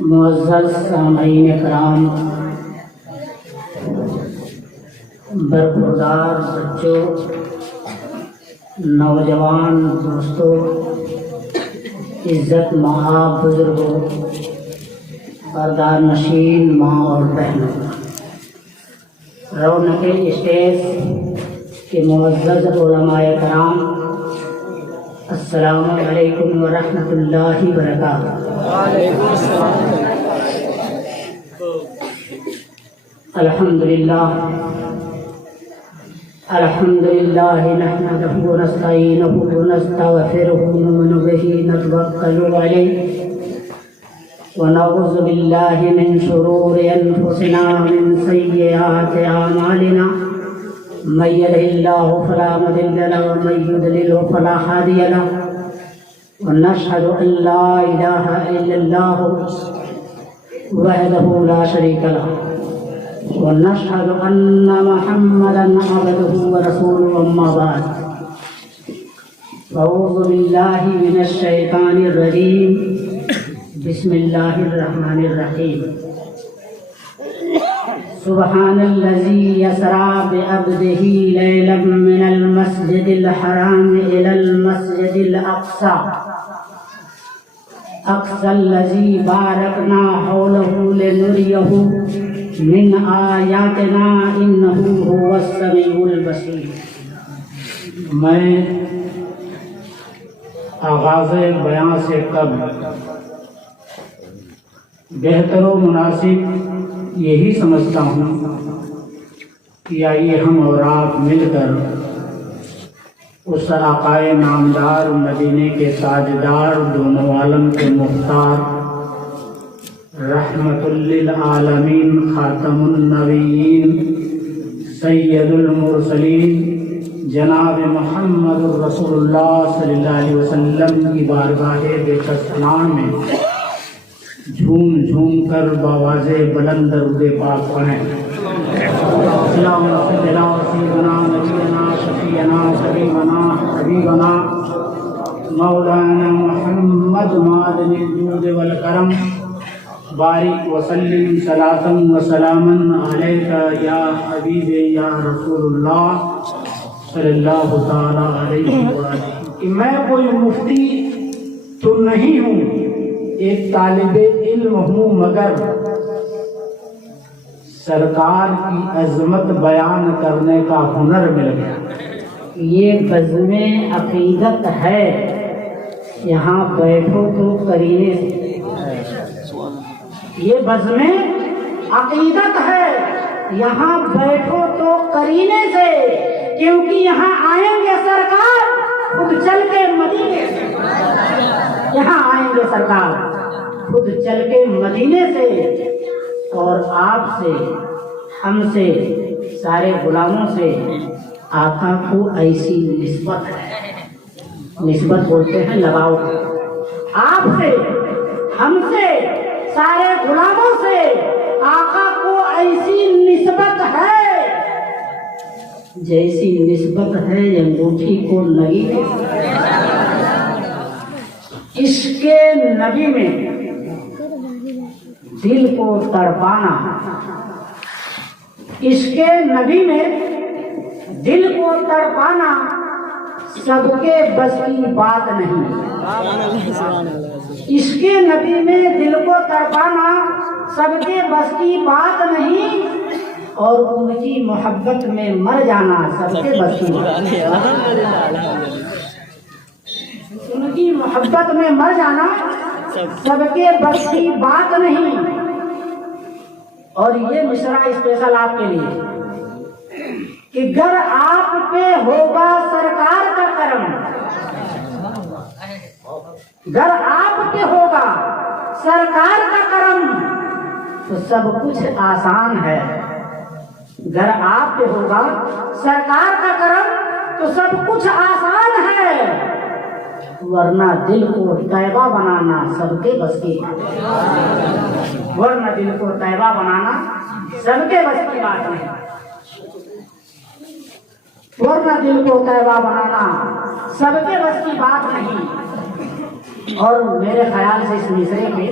معزز سامعین کرام، برخوردار بچوں، نوجوان دوستوں، عزت مآب بزرگوں، پردار نشین ماں اور بہنوں، رونق اسٹیج کے معزز علماء کرام، السلام علیکم ورحمۃ اللہ وبرکاتہ۔ الحمد للہ نحمدہ ونستعینہ ونستغفرہ ونؤمن بہ نتوکل علیہ ونعوذ باللہ من شرور انفسنا ومن سیئات اعمالنا، من یہدہ اللہ فلا مضل له ومن یضلل فلا ہادی له، ونشہد ان لا الہ الا اللہ وحدہ لا شریک له، ونشهد أن محمدا عبده ورسوله، أما بعد أعوذ بالله من الشيطان الرجيم، بسم الله الرحمن الرحيم، سبحان الذي يسرى بعبده ليلا من المسجد الحرام إلى المسجد الأقصى الذي باركنا حوله لنريه من آیاتنا انہ هو السمیع البصیر۔ میں آغاز بیان سے قبل بہتر و مناسب یہی سمجھتا ہوں کہ آئیے ہم اور آپ مل کر اس آقائے نامدار مدینے کے تاجدار دونوں عالم کے مختار رحمت للعالمین خاتم النبیین سید المرسلین جناب محمد رسول اللہ صلی اللہ علیہ وسلم کی بارگاہ بےکسنام میں جھوم جھوم کر بآواز بلند درود پاک پڑھیں۔ اللہم صلی علی سیدنا نبینا شفیعنا حبیبنا حبیبنا مولانا محمد معدن الجود والکرم، بارک وسلم صلاۃ وسلاما علیک یا حبیب یا رسول اللہ صلی اللہ تعالی علیہ وآلہ۔ کہ میں کوئی مفتی تو نہیں ہوں، ایک طالب علم ہوں، مگر سرکار کی عظمت بیان کرنے کا ہنر مل گیا۔ یہ بزم عقیدت ہے، یہاں بیٹھو تو قرینے سے۔ یہ بزم عقیدت ہے، یہاں بیٹھو تو قرینے سے، کیونکہ یہاں آئیں گے سرکار خود چل کے مدینے سے۔ یہاں آئیں گے سرکار خود چل کے مدینے سے، اور آپ سے، ہم سے، سارے غلاموں سے آقا کو ایسی نسبت ہے، نسبت بولتے ہیں لگاؤ، آپ سے، ہم سے، سارے غلاموں سے آقا کو ایسی نسبت ہے جیسی نسبت ہے انگوٹھی کو نگی کے۔ عشق نبی میں دل کو تڑپانا، عشق نبی میں دل کو تڑپانا سب کے بس کی بات نہیں۔ عشق نبی میں دل کو تڑپانا سب کے بس کی بات نہیں، اور ان کی محبت میں مر جانا سب کے بس کی بات نہیں۔ ان کی محبت میں مر جانا سب کے بس کی بات نہیں۔ اور یہ مصرع اسپیشل آپ کے لیے کہ گر آپ پہ ہوگا سرکار کا کرم، گر آپ پہ ہوگا سرکار کا کرم تو سب کچھ آسان ہے، گر آپ پہ ہوگا سرکار کا کرم تو سب کچھ آسان ہے، ورنہ دل کو طیبہ بنانا سب کے بس کی بات، ورنہ دل کو طیبہ بنانا سب کے بس کی بات نہیں، ورنہ دل کو طیبہ بنانا سب کے بس کی بات نہیں۔ اور میرے خیال سے اس مصرے میں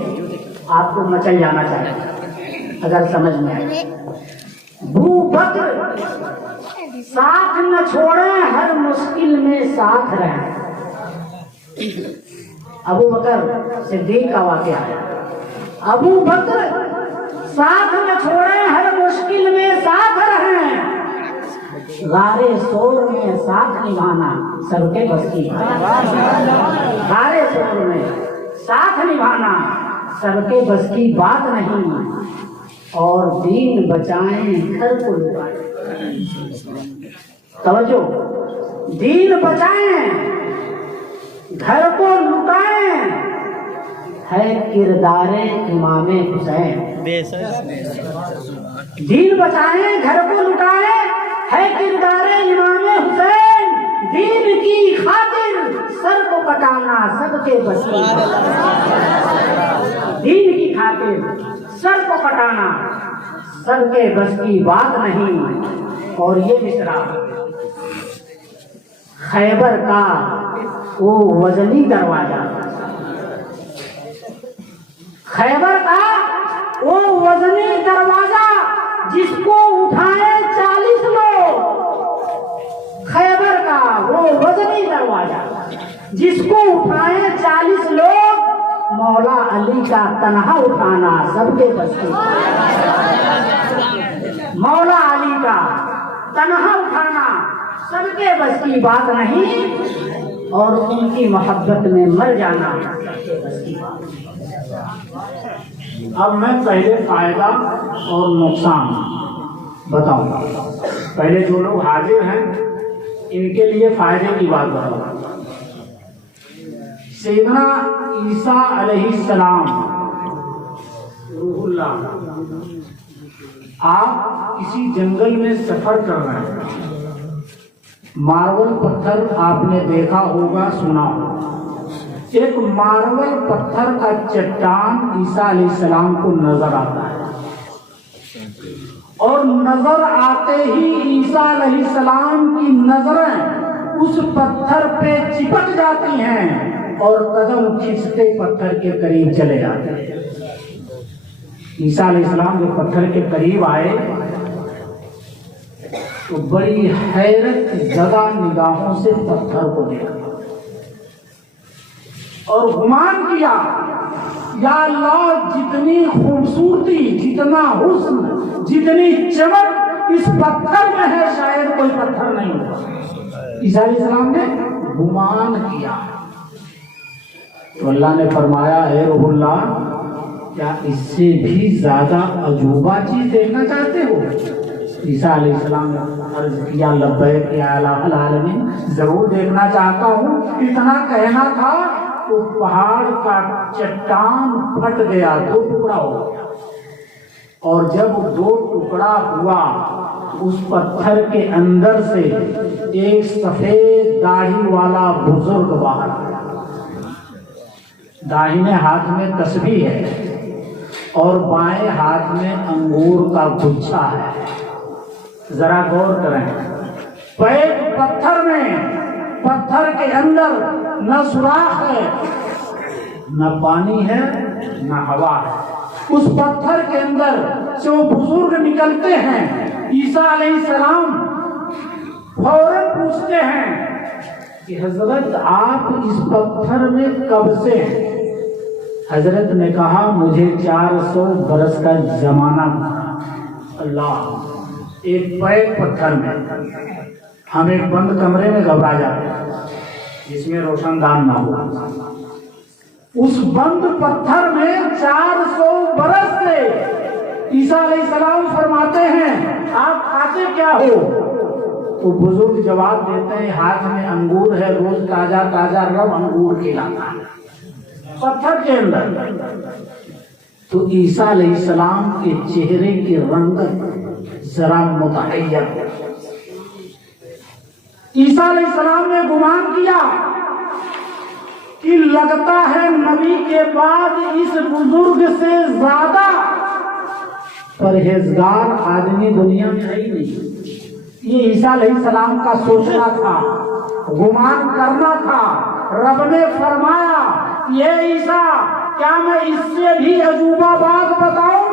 آپ کو مچل جانا چاہیے اگر سمجھ میں آئے. ابو بکر ساتھ نہ چھوڑیں ہر مشکل میں ساتھ رہیں. ابو بکر صدیق کا واقعہ ہے. ابو بکر ساتھ نہ چھوڑیں ہر مشکل میں ساتھ رہیں. غارے سور میں ساتھ نبھانا سب کے بس کی بات. غارے سور میں ساتھ نبھانا سب کے بس کی بات نہیں. اور دین بچائیں گھر کو لٹائیں. توجہ, دین بچائیں گھر کو لٹائیں ہے کردار امام حسین. دین بچائیں گھر کو لٹائیں ہے کردار امام حسین. دین کی خاطر سر کو کٹانا سب کے بس کی بات. دین کی خاطر سر کو کٹانا سب کے بس کی بات نہیں. اور یہ مصرع خیبر کا وہ وزنی دروازہ, خیبر کا وہ وزنی دروازہ جس کو اٹھائے 40 لوگ. خیبر کا وہ وزنی دروازہ جس کو اٹھائے 40 لوگ. مولا علی کا تنہا اٹھانا سب کے بس کی. مولا علی کا تنہا اٹھانا سب کے بس کی بات نہیں. اور ان کی محبت میں مر جانا سب کے بس کی بات. اب میں پہلے فائدہ اور نقصان بتاؤں گا. پہلے جو لوگ حاضر ہیں ان کے لیے فائدے کی بات بتاؤں گا. سیدنا عیسیٰ علیہ السلام روح اللہ, آپ کسی جنگل میں سفر کر رہے ہیں. مارول پتھر آپ نے دیکھا ہوگا, سنا ہوگا. ایک مارول پتھر کا چٹان عیسیٰ علیہ السلام کو نظر آتا ہے, اور نظر آتے ہی عیسیٰ علیہ السلام کی نظریں اس پتھر پہ چپک جاتی ہیں اور قدم کھینچتے پتھر کے قریب چلے جاتے ہیں. عیسیٰ علیہ السلام جب پتھر کے قریب آئے تو بڑی حیرت زدہ نگاہوں سے پتھر کو دیکھا اور گمان کیا, یا اللہ جتنی خوبصورتی, جتنا حسن, جتنی چمک اس پتھر میں ہے شاید کوئی پتھر نہیں ہوگا. عیسیٰ علیہ السلام نے گمان کیا تو اللہ نے فرمایا, اے روح اللہ, کیا اس سے بھی زیادہ عجوبہ چیز دیکھنا چاہتے ہو؟ عیسیٰ علیہ السلام نے عرض کیا, لبیک یا الہ العالمین, ضرور دیکھنا چاہتا ہوں. اتنا کہنا تھا تو پہاڑ کا چٹان پھٹ گیا, 2 ٹکڑا ہو گیا. اور جب 2 ٹکڑا ہوا اس پتھر کے اندر سے ایک سفید داڑھی والا بزرگ باہر آیا. داہنے ہاتھ میں تسبیح ہے اور بائیں ہاتھ میں انگور کا گچھا ہے. ذرا غور کریں, پیٹ پتھر میں, پتھر کے اندر نہ سوراخ ہے, نہ پانی ہے, نہ ہوا ہے. اس پتھر کے اندر سے وہ بزرگ نکلتے ہیں. عیسیٰ علیہ السلام فوراً پوچھتے ہیں کہ حضرت آپ اس پتھر میں کب سے ہیں؟ حضرت نے کہا, مجھے 400 برس کا زمانہ. اللہ, ایک پیک پتھر میں ہم ایک بند کمرے میں گھبرا جاتے ہیں جس میں روشن دان نہ ہو. اس بند پتھر میں 400 برس سے عیسیٰ علیہ السلام فرماتے ہیں, آپ کھاتے کیا ہو؟ تو بزرگ جواب دیتے ہیں, ہاتھ میں انگور ہے, روز تازہ تازہ رب انگور کھلاتا ہے پتھر کے اندر. تو عیسیٰ علیہ السلام کے چہرے کی رنگت ذرا متحیر. عیسیٰ علیہ السلام نے گمان کیا کہ لگتا ہے نبی کے بعد اس بزرگ سے زیادہ پرہیزگار آدمی دنیا میں ہے ہی نہیں. یہ عیسیٰ علیہ السلام کا سوچنا تھا, گمان کرنا تھا. رب نے فرمایا یہ عیسیٰ کیا میں اس سے بھی عجوبہ بات بتاؤں؟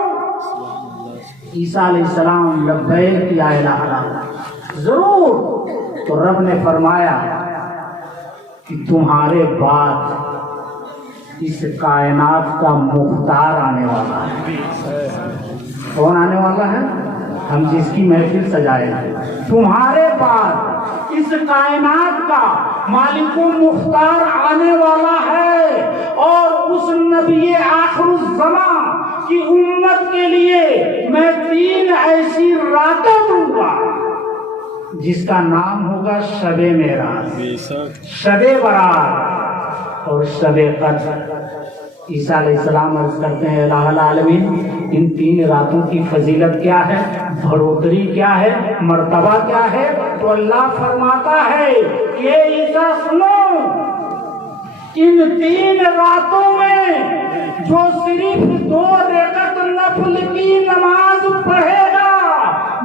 عیسیٰ علیہ السلام لبیک یا الہ اللہ، ضرور۔ تو رب نے فرمایا کہ تمہارے بعد اس کائنات کا مختار آنے والا ہے۔ کون آنے والا ہے؟ ہم جس کی محفل سجائے ہیں، تمہارے بعد اس کائنات کا مالک و مختار آنے والا ہے، اور اس نبی آخر الزمان کی امت کے لیے میں 3 ایسی راتیں دوں گا جس کا نام ہوگا شب معراج، شب برات اور شب قدر۔ عیسیٰ علیہ السلام عرض کرتے ہیں الہ العالمین، ان 3 راتوں کی فضیلت کیا ہے، بڑھوتری کیا ہے، مرتبہ کیا ہے؟ تو اللہ فرماتا ہے کہ عیسیٰ سنو، ان 3 راتوں میں جو صرف 2 رکعت نفل کی نماز پڑھے گا،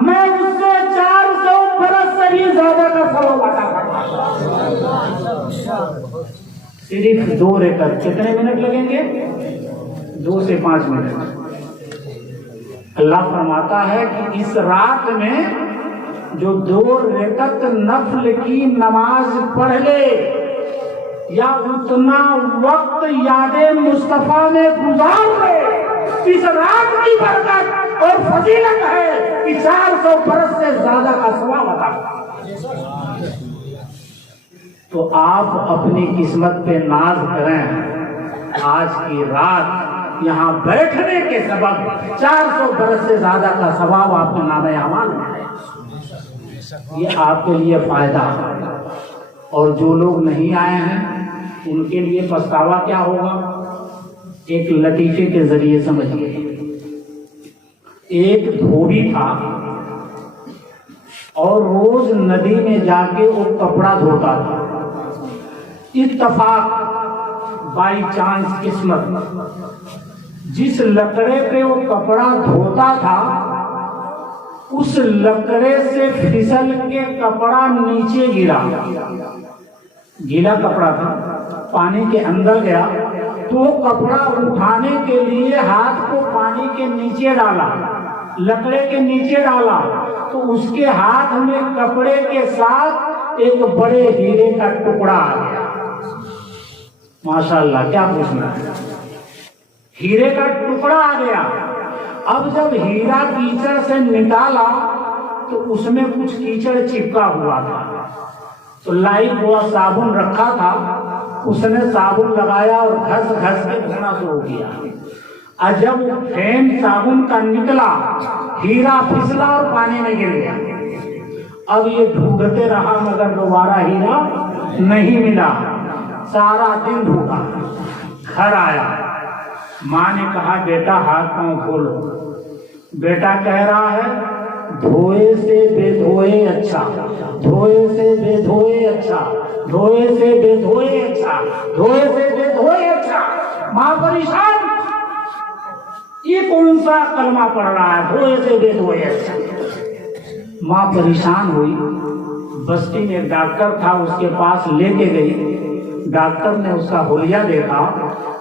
میں اس سے 400 برس سے بھی زیادہ کا ثواب عطا کروں۔ صرف 2 رکعت کتنے منٹ لگیں گے؟ 2 سے 5 منٹ۔ اللہ فرماتا ہے کہ اس رات میں جو 2 رکعت نفل کی نماز پڑھ لے یا اتنا وقت یاد مصطفیٰ میں گزار لے، اس رات کی برکت اور فضیلت ہے کہ 400 برس سے زیادہ کا ثواب عطا کرے۔ تو آپ اپنی قسمت پہ ناز کریں، آج کی رات یہاں بیٹھنے کے سبب 400 برس سے زیادہ کا ثواب آپ کے نام اعمال میں ہے۔ یہ آپ کے لیے فائدہ ہے، اور جو لوگ نہیں آئے ہیں ان کے لیے پچھتاوا کیا ہوگا؟ ایک لطیفے کے ذریعے سمجھیے۔ ایک دھوبی تھا اور روز ندی میں جا کے وہ کپڑا دھوتا تھا۔ اتفاق، بائی چانس، قسمت، جس لکڑے پہ وہ کپڑا دھوتا تھا اس لکڑے سے پھسل کے کپڑا نیچے گرا، گیلا کپڑا تھا، پانی کے اندر گیا تو کپڑا اٹھانے کے لیے ہاتھ کو پانی کے نیچے ڈالا، لکڑے کے نیچے ڈالا تو اس کے ہاتھ میں کپڑے کے ساتھ ایک بڑے ہیرے کا ٹکڑا آ گیا۔ ماشاءاللہ، کیا پوچھنا ہے، ہیرے کا ٹکڑا آ گیا۔ اب جب ہیرا کیچڑ سے نکالا تو اس میں کچھ کیچڑ چپکا ہوا تھا، تو لائی ہوا صابن رکھا تھا، اس نے صابن لگایا اور گھس گھس کے دھونا شروع کیا۔ اور جب فین صابن کا نکلا، ہیرا پھسلا اور پانی میں گر گیا۔ اب یہ ڈھونڈتے رہا مگر دوبارہ ہیرا نہیں ملا، سارا دن ڈھونڈا، گھر آیا، ماں نے کہا بیٹا ہاتھ پاؤں کھولو۔ بیٹا کہہ رہا ہے دھوئے سے بے دھوئے اچھا، دھوئے سے بے دھوئے اچھا، دھوئے سے بے دھوئے اچھا، دھوئے سے بے دھوئے اچھا۔ ماں پریشان، یہ کون سا کلمہ پڑھ رہا ہے، دھوئے سے بے دھوئے اچھا۔ ماں پریشان ہوئی، بستی میں ایک ڈاکٹر تھا، اس کے پاس لے کے گئی۔ ڈاکٹر نے اس کا حلیہ دیکھا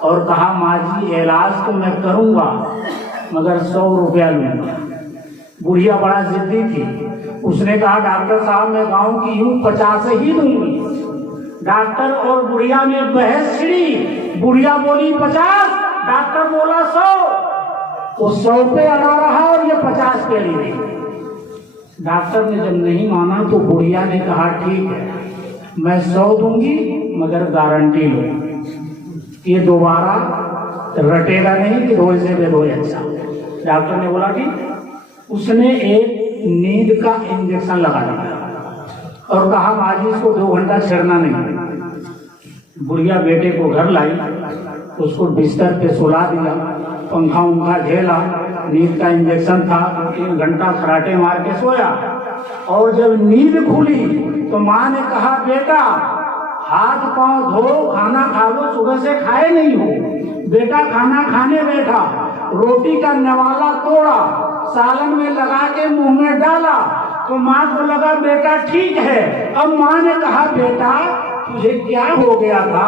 اور کہا ماں جی علاج تو میں کروں گا مگر 100 روپیہ لوں گا۔ بڑھیا بڑا ضدی تھی، اس نے کہا ڈاکٹر صاحب میں گاؤں کی ہوں، 50 ہی دوں گی۔ ڈاکٹر اور بڑھیا میں بحث چھڑی، بڑھیا بولی 50، ڈاکٹر بولا 100، وہ 100 پہ اڑا رہا اور یہ 50 پہ لی۔ ڈاکٹر نے جب نہیں مانا تو بڑھیا نے کہا ٹھیک ہے میں 100 دوں گی مگر گارنٹی لو یہ دوبارہ رٹے گا نہیں کہ دھوئے سے بے دھوئے اچھا۔ ڈاکٹر نے بولا ٹھیک۔ اس نے ایک نیند کا انجیکشن لگا دیا اور کہا ماں جی اس کو 2 گھنٹہ چھڑنا نہیں۔ بڑھیا بیٹے کو گھر لائی، اس کو بستر پہ سلا دیا، پنکھا ونکھا جھیلا، نیند کا انجیکشن تھا، 3 گھنٹہ کھراٹے مار کے سویا۔ اور جب نیند کھلی تو ماں نے کہا بیٹا ہاتھ پاؤں دھو، کھانا کھا لو، صبح سے کھائے نہیں ہو۔ بیٹا کھانا کھانے بیٹھا، روٹی کا نوالا توڑا، سالن میں لگا کے منہ میں ڈالا تو ماں کو لگا بیٹا ٹھیک ہے۔ اب ماں نے کہا بیٹا تجھے کیا ہو گیا تھا،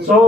100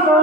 100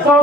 100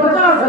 50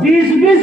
20-20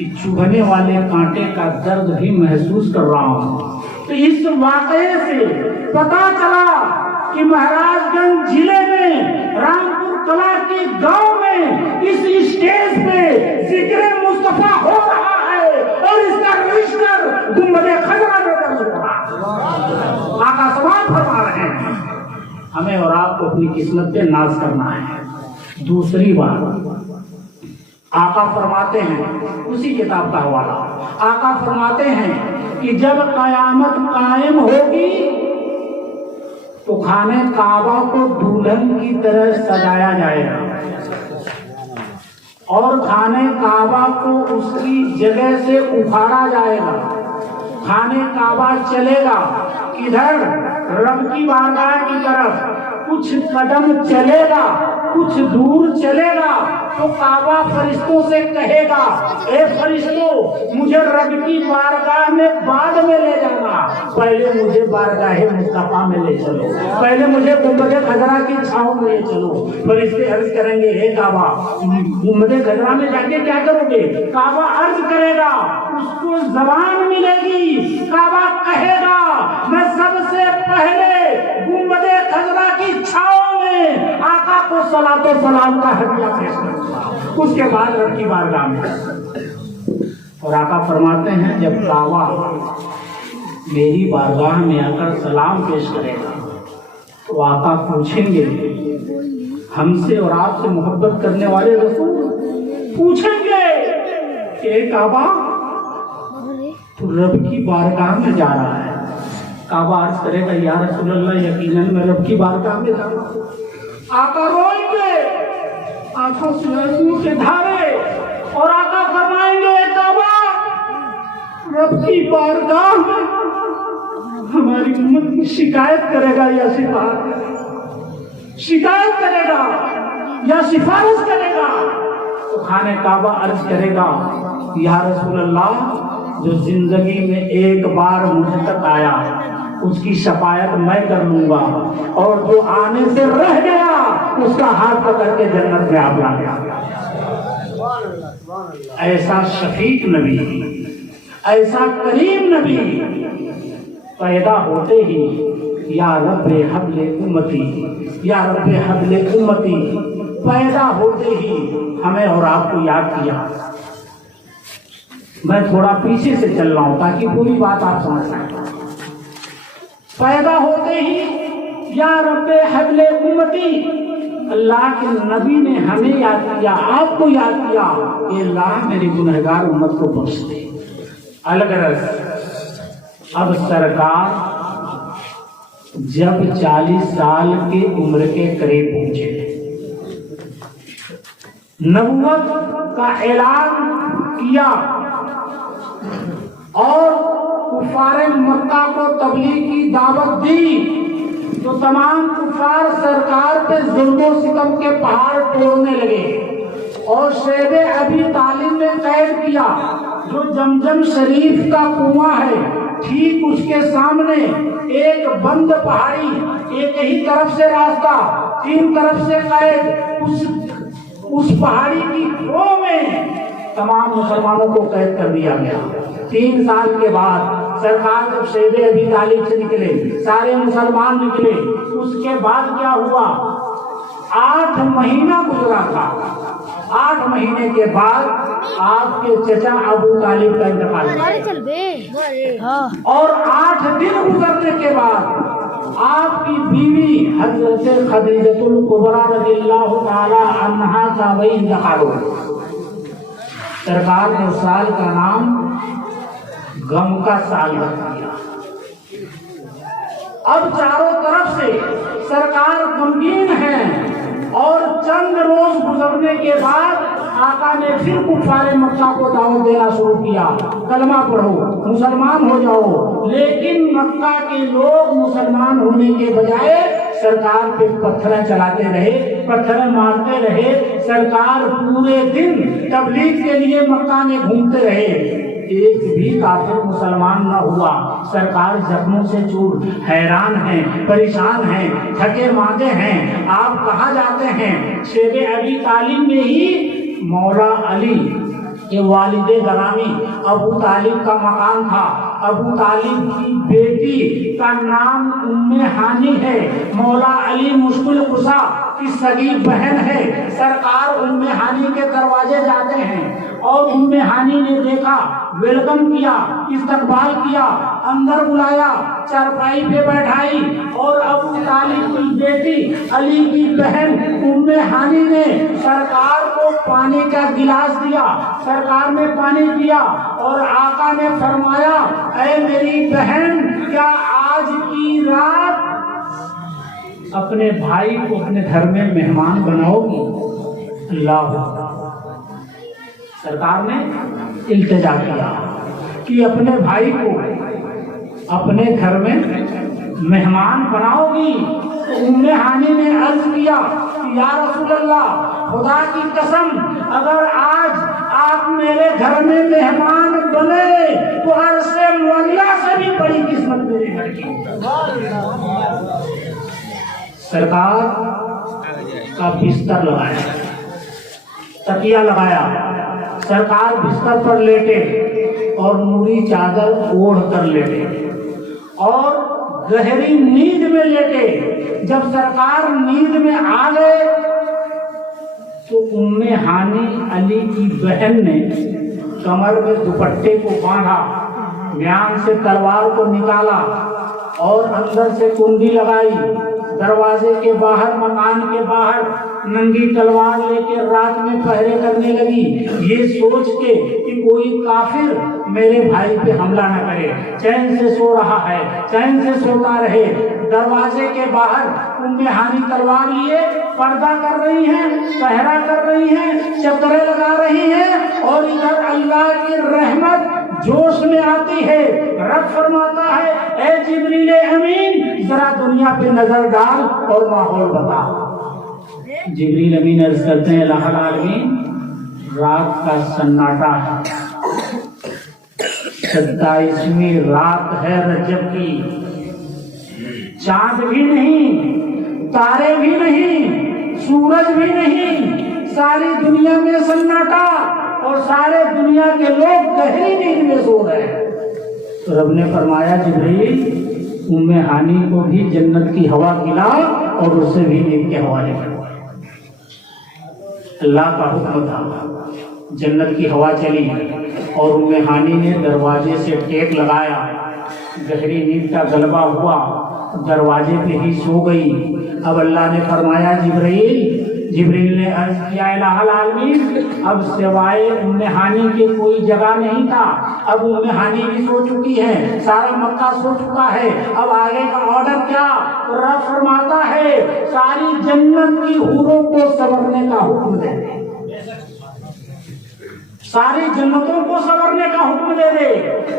کہ چبھنے والے کانٹے کا درد بھی محسوس کر رہا ہوں۔ تو اس واقعے سے پتا چلا کہ مہاراج گنج ضلع میں رامپور کلا کے گاؤں میں اس اسٹیج پہ ذکر مصطفیٰ ہو رہا ہے اور اس کا رجسٹر گنبد خضرا میں درج ہو رہا ہے۔ آقا سوال فرما رہے ہیں ہمیں اور آپ کو اپنی قسمت پہ ناز کرنا ہے۔ دوسری بات آقا فرماتے ہیں، اسی کتاب کا حوالہ، آقا فرماتے ہیں کہ جب قیامت قائم ہوگی تو خانہ کعبہ کو دلہن کی طرح سجایا جائے گا اور خانہ کعبہ کو اس کی جگہ سے اکھاڑا جائے گا۔ خانہ کعبہ چلے گا کدھر؟ رب کی بارگاہ کی طرف۔ کچھ قدم چلے گا، کچھ دور چلے گا تو کعبہ فرشتوں سے کہے گا اے فرشتوں مجھے رب کی بارگاہ میں بعد میں لے جانا، پہلے مجھے بارگاہ مصطفیٰ میں لے چلو، پہلے مجھے گنبد خضرا کی چھاؤں میں لے چلو۔ فرشتے عرض کریں گے اے کعبہ گنبد خضرا میں جا کے کیا کرو گے؟ کعبہ عرض کرے گا، اس کو زبان ملے گی، کعبہ کہے گا میں سب سے پہلے گنبد خضرا کی چھاؤں میں آقا کو صلاۃ و سلام کا ہدیہ پیش کروں گا، اس کے بعد رب کی بارگاہ میں۔ اور آقا فرماتے ہیں جب کعبہ میری بارگاہ میں آ کر سلام پیش کرے گا تو آقا پوچھیں گے ہم سے اور آپ سے محبت کرنے والے رسول پوچھیں گے کہ اے کعبہ تو رب کی بارگاہ میں جا رہا ہے؟ کعبہ عرض کرے گا یا رسول اللہ یقیناً میں رب کی بارگاہ میں جا رہا ہوں۔ آقا روئیں گے، آنکھوں سے آنسو کے دھارے، اور آقا فرمائیں گے کعبہ رب کی بارگاہ میں ہماری امت کی شکایت کرے گا یا سفارش کرے گا، شکایت کرے گا یا سفارش کرے گا؟ تو خانہ کعبہ عرض کرے گا یا رسول اللہ جو زندگی میں ایک بار مجھ تک آیا اس کی شفاعت میں کر لوں گا، اور جو آنے سے رہ گیا اس کا ہاتھ پکڑ کے جنت میں آپ لا گیا۔ ایسا شفیق نبی، ایسا کریم نبی پیدا ہوتے ہی یا رب حبل امتی، یا رب حبل امتی پیدا ہوتے ہی ہمیں اور آپ کو یاد کیا۔ میں تھوڑا پیچھے سے چل رہا ہوں تاکہ پوری بات آپ سمجھ سکیں۔ پیدا ہوتے ہی یا رب حبل امتی، اللہ کے نبی نے ہمیں یاد کیا، آپ کو یاد کیا کہ اللہ میری گنہگار امت کو بخش دے۔ الغرض اب سرکار جب 40 سال کی عمر کے قریب پہنچے، نبوت کا اعلان کیا اور کفار مکہ کو تبلیغ کی دعوت دی تو تمام کفار سرکار پہ ظلم و ستم کے پہاڑ توڑنے لگے اور شیب ابی طالب نے قید کیا جو زمزم شریف کا کنواں ہے، ٹھیک اس کے سامنے ایک بند پہاڑی، ایک ہی طرف سے راستہ، 3 طرف سے قید، اس پہاڑی کی کھو میں تمام مسلمانوں کو قید کر دیا گیا۔ 3 سال کے بعد سرکار جب شیب ابی طالب سے نکلے، سارے مسلمان نکلے، اس کے بعد کیا ہوا؟ 8 مہینہ گزرا تھا۔ 8 مہینے کے بعد آپ کے چچا ابو طالب کا انتقال ہوا اور 8 دن گزرنے کے بعد آپ کی بیوی حضرت خدیجہ الکبریٰ رضی اللہ تعالی عنہا کا وہی انتقال ہوا۔ سرکار نے اس سال کا نام غم کا سال رکھ دیا۔ اب چاروں طرف سے سرکار غمگین ہیں اور چند روز گزرنے کے بعد آقا نے پھر کفار مکہ کو دعوت دینا شروع کیا، کلمہ پڑھو، مسلمان ہو جاؤ۔ لیکن مکہ کے لوگ مسلمان ہونے کے بجائے سرکار پہ پتھر چلاتے رہے، پتھر مارتے رہے۔ سرکار پورے دن تبلیغ کے لیے مکہ میں گھومتے رہے، ایک بھی کافر مسلمان نہ ہوا۔ سرکار زخموں سے چور، حیران ہیں، پریشان ہیں، تھکے ماندے ہیں۔ آپ کہاں جاتے ہیں؟ شیب ابی طالب میں ہی مولا علی کہ والد گرامی ابو طالب کا مقام تھا. ابو طالب کی بیٹی کا نام ام ہانی ہے. مولا علی مشکل کشا کی سگی بہن ہے. سرکار ام ہانی کے دروازے جاتے ہیں اور ام ہانی نے دیکھا, ویلکم کیا, استقبال کیا, اندر بلایا, چارپائی پہ بیٹھائی اور ابو طالب کی بیٹی علی کی بہن ام ہانی نے سرکار کو پانی کا گلاس دیا. سرکار نے پانی پیا اور آقا نے فرمایا, اے میری بہن, کیا آج کی رات اپنے بھائی کو اپنے گھر میں مہمان بناؤ گی؟ اللہ. سرکار نے التجا کیا کہ اپنے بھائی کو اپنے گھر میں مہمان بناؤ گی. ام ہانی نے عرض کیا, یا رسول اللہ, خدا کی قسم, اگر آج آپ میرے گھر میں مہمان بنے تو عرش مولا سے بھی بڑی قسمت میرے گھر کی. سرکار کا بستر لگایا, تکیہ لگایا, سرکار بستر پر لیٹے اور نوری چادر اوڑھ کر لیٹے اور گہری نیند میں لیٹے. جب سرکار نیند میں آ گئے تو ام ہانی علی کی بہن نے کمر میں دوپٹے کو باندھا, میان سے تلوار کو نکالا اور اندر سے کنڈی لگائی. دروازے کے باہر, مکان کے باہر ننگی تلوار لے کے رات میں پہرے کرنے لگی, یہ سوچ کے کہ کوئی کافر میرے بھائی پہ حملہ نہ کرے. چین سے سو رہا ہے, چین سے سوتا رہے. دروازے کے باہر ام ہانی تلوار لیے پردہ کر رہی ہیں, پہرا کر رہی ہیں, چترے لگا رہی ہیں اور ادھر اللہ کی رحمت جوش میں آتی ہے. رب فرماتا ہے, اے جبریل امین, ذرا دنیا پہ نظر ڈال اور ماحول بتا. جبریل امین عرض کرتے ہیں, الہ العالمین, رات کا سناٹا ہے, 27ویں رات ہے رجب کی, چاند بھی نہیں, تارے بھی نہیں, سورج بھی نہیں, ساری دنیا میں سناٹا اور سارے دنیا کے لوگ گہری نیند میں سو رہے ہیں. تو رب نے فرمایا, جبریل, ام ہانی کو بھی جنت کی ہوا کھلا اور اس سے بھی نیند کے حوالے کر. اللہ کا حکم تھا, جنت کی ہوا چلی اور ام ہانی نے دروازے سے ٹیک لگایا. گہری نیند کا غلبہ ہوا, دروازے پہ ہی سو گئی. اب اللہ نے فرمایا, جبریل نے عرض کیا, الہ العالمین, اب سوائے ام ہانی کے کوئی جگہ نہیں تھا. اب ام ہانی بھی سو چکی ہے, سارا مکہ سو چکا ہے, اب آگے کا آرڈر کیا؟ رب فرماتا ہے, ساری جنت کی حوروں کو سنورنے کا حکم دے دے, ساری جنتوں کو سنورنے کا حکم دے دے.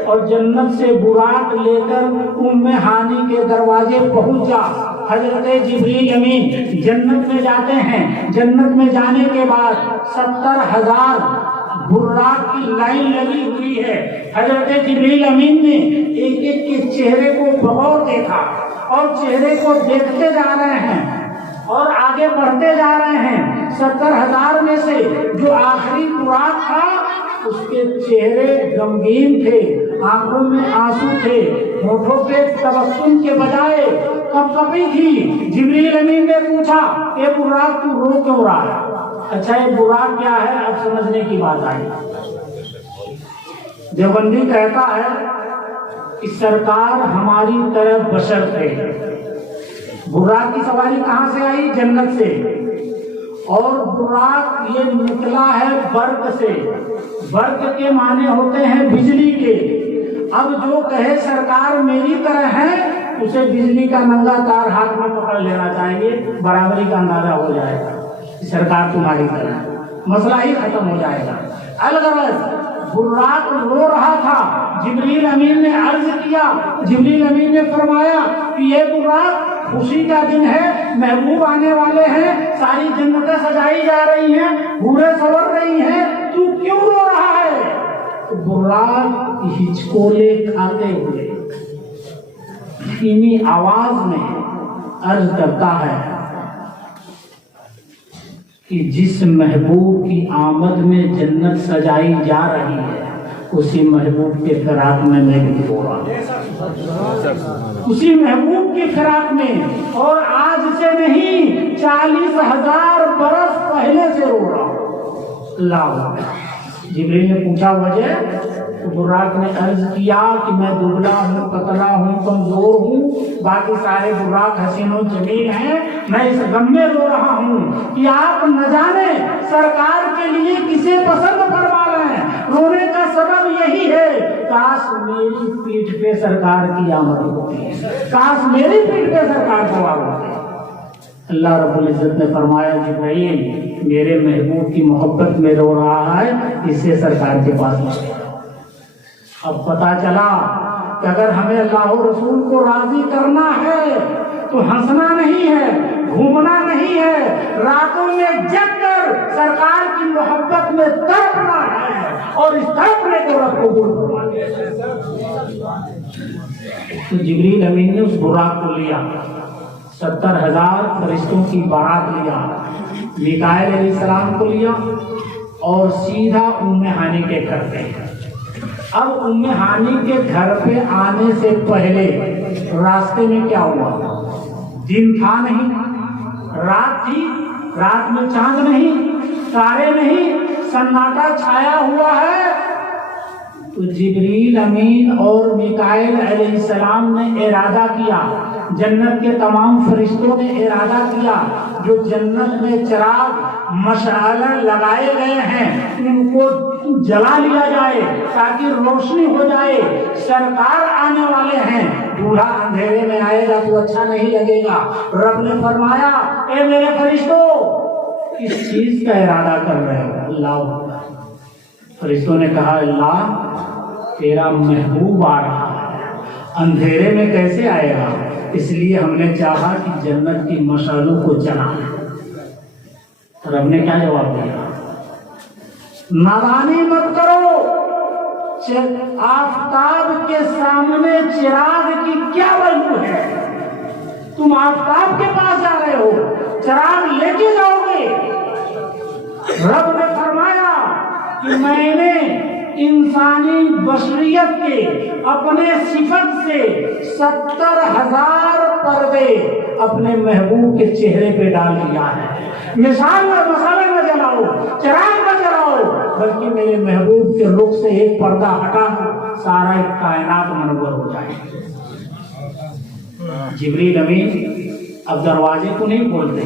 اور جنت سے براق لے کر ام ہانی کے دروازے پہنچ جا. حضرت جبریل امین جنت میں جاتے ہیں. جنت میں جانے کے بعد 70,000 براق کی لائن لگی ہوئی ہے. حضرت جبریل امین نے ایک ایک کے چہرے کو بغور دیکھا اور چہرے کو دیکھتے جا رہے ہیں اور آگے بڑھتے جا رہے ہیں. 70,000 میں سے جو آخری براق تھا اس کے چہرے غمگین تھے, آنکھوں میں آنسو تھے, ہونٹوں پہ تبسم کے بجائے کپکپی تھی. جبریل امین نے پوچھا, اے براق, تو رو کیوں رہا ہے؟ اچھا, یہ براق کیا ہے؟ اب سمجھنے کی بات آئی. دیوبندی کہتا ہے کہ سرکار ہماری طرح بشر تھے. براق کی سواری کہاں سے آئی؟ جنت سے. اور براق یہ نکلا ہے برق سے. برق کے معنی ہوتے ہیں بجلی کے. اب جو کہے سرکار میری طرح ہے, اسے بجلی کا ننگا تار ہاتھ میں پکڑ لینا چاہیے, برابری کا اندازہ ہو جائے گا سرکار تمہاری طرح, مسئلہ ہی ختم ہو جائے گا. الغرض براق رو رہا تھا. جبریل امین نے عرض کیا, جبریل امین نے فرمایا کہ یہ براق خوشی کا دن ہے, محبوب آنے والے ہیں, ساری جنتیں سجائی جا رہی ہیں, حوریں سنور رہی ہیں, تو کیوں رو رہا ہے؟ تو براق ہچکولے کھاتے ہوئے دھیمی آواز میں عرض کرتا ہے کہ جس محبوب کی آمد میں جنت سجائی جا رہی ہے اسی محبوب کے فراق میں میں بھی رو رہا ہوں، اسی محبوب کی فراق میں، اور آج سے نہیں 40,000 برس پہلے سے رو رہا ہوں۔ اللہ، جبریل نے پوچھا وجہ، تو براق نے عرض کیا کہ میں دبلا ہوں، پتلا ہوں، کمزور ہوں، باقی سارے براق حسین و جمیل ہیں، میں اس غم میں رو رہا ہوں کہ آپ نہ جانے سرکار کے لیے کسے پسند فرما رہے ہیں۔ رونے کا سبب یہی ہے، کاش میری پیٹھ پہ سرکار کی آمد ہوتی، کاش میری پیٹھ پہ سرکار سوار ہوتی۔ اللہ رب العزت نے فرمایا جبرائیل میرے محبوب کی محبت میں رو رہا ہے، اسے سرکار کے پاس لے۔ اب پتا چلا کہ اگر ہمیں اللہ و رسول کو راضی کرنا ہے تو ہنسنا نہیں ہے، گھومنا نہیں ہے، راتوں میں جگ کر سرکار کی محبت میں تڑپنا ہے، اور اس تڑپنے کو رب قبول فرمائے۔ تو جبریل امین نے اس براق کو لیا، 70,000 فرشتوں کی بارات لیا، میکائیل علیہ السلام کو لیا اور سیدھا ام ہانی کے گھر پہ۔ اب ام ہانی کے گھر پہ آنے سے پہلے راستے میں کیا ہوا؟ دن تھا نہیں، رات تھی، رات میں چاند نہیں، تارے نہیں، سناٹا چھایا ہوا ہے۔ تو جبریل امین اور میکائیل علیہ السلام نے ارادہ کیا، جنت کے تمام فرشتوں نے ارادہ کیا، جو جنت میں چراغ مشعلیں لگائے گئے ہیں ان کو جلا لیا جائے تاکہ روشنی ہو جائے۔ سرکار آنے والے ہیں، دولہا اندھیرے میں آئے گا تو اچھا نہیں لگے گا۔ رب نے فرمایا اے میرے فرشتوں کس چیز کا ارادہ کر رہے ہو؟ اللہ، فرشتوں نے کہا اللہ تیرا محبوب آ رہا ہے، اندھیرے میں کیسے آئے گا؟ اس لیے ہم نے چاہا کہ جنت کی مشعلوں کو جلائیں۔ رب نے کیا جواب دیا؟ نادانی مت کرو، آفتاب کے سامنے چراغ کی کیا ویلیو ہے؟ تم آفتاب کے پاس جا رہے ہو، چراغ لے کے جاؤ گے۔ رب نے فرمایا کہ میں نے انسانی بشریت کے اپنے صفت سے 70,000 پردے اپنے محبوب کے چہرے پہ ڈال دیا ہے۔ مثال میں مسالے نہ جلاؤ، چراغ نہ جلاؤ، بلکہ میرے محبوب کے رخ سے ایک پردہ ہٹا سارا کائنات منور ہو جائے۔ جبریل امین اب دروازے کو نہیں کھولتے،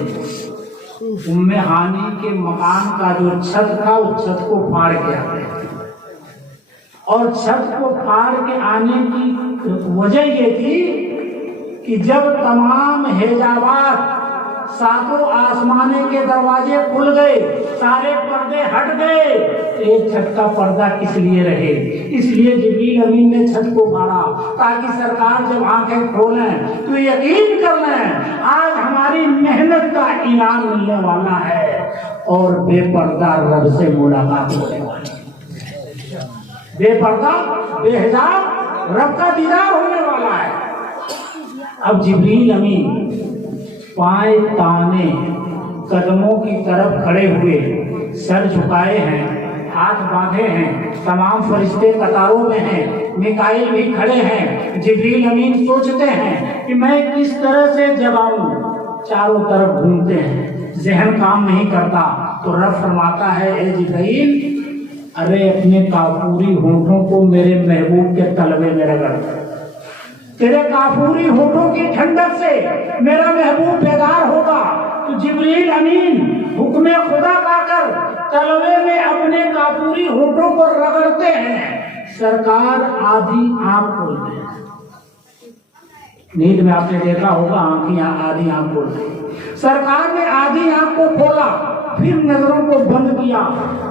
ام ہانی کے مکان کا جو چھت تھا اس چھت کو پھاڑ کے آتے ہیں، اور چھت کو پھاڑ کے آنے کی وجہ یہ تھی کہ جب تمام حجابات ساتوں آسمانے کے دروازے کھل گئے، سارے پردے ہٹ گئے، ایک چھت کا پردہ کس لیے رہے؟ اس لیے جبریل امین نے چھت کو پھاڑا تاکہ سرکار جب آنکھیں کھولیں تو یقین کر لیں آج ہماری محنت کا انعام ملنے والا ہے اور بے پردہ رب سے ملاقات ہونے والی ہے، بے پردہ بے حجاب رب کا دیدار ہونے والا ہے۔ اب جبریل امین پائیں تانے قدموں کی طرف کھڑے ہوئے، سر جھکائے ہیں، ہاتھ باندھے ہیں، تمام فرشتے قطاروں میں ہیں، میکائیل بھی کھڑے ہیں۔ جبریل امین سوچتے ہیں کہ میں کس طرح سے جب آؤں، چاروں طرف گھومتے ہیں، ذہن کام نہیں کرتا۔ تو رب فرماتا ہے اے جبرائیل ارے اپنے کافوری ہونٹوں کو میرے محبوب کے تلوے میں رگڑ، تیرے کافوری ہونٹوں کی ٹھنڈک سے میرا محبوب بیدار ہوگا۔ تو جبریل امین حکم خدا پا کر تلوے میں اپنے کافوری ہونٹوں کو رگڑتے ہیں، سرکار آدھی آنکھ کھولتے ہیں۔ نیند میں آپ نے دیکھا ہوگا آدھی آنکھ کھولتے ہیں، سرکار نے آدھی آنکھ کو کھولا، پھر نظروں کو بند کیا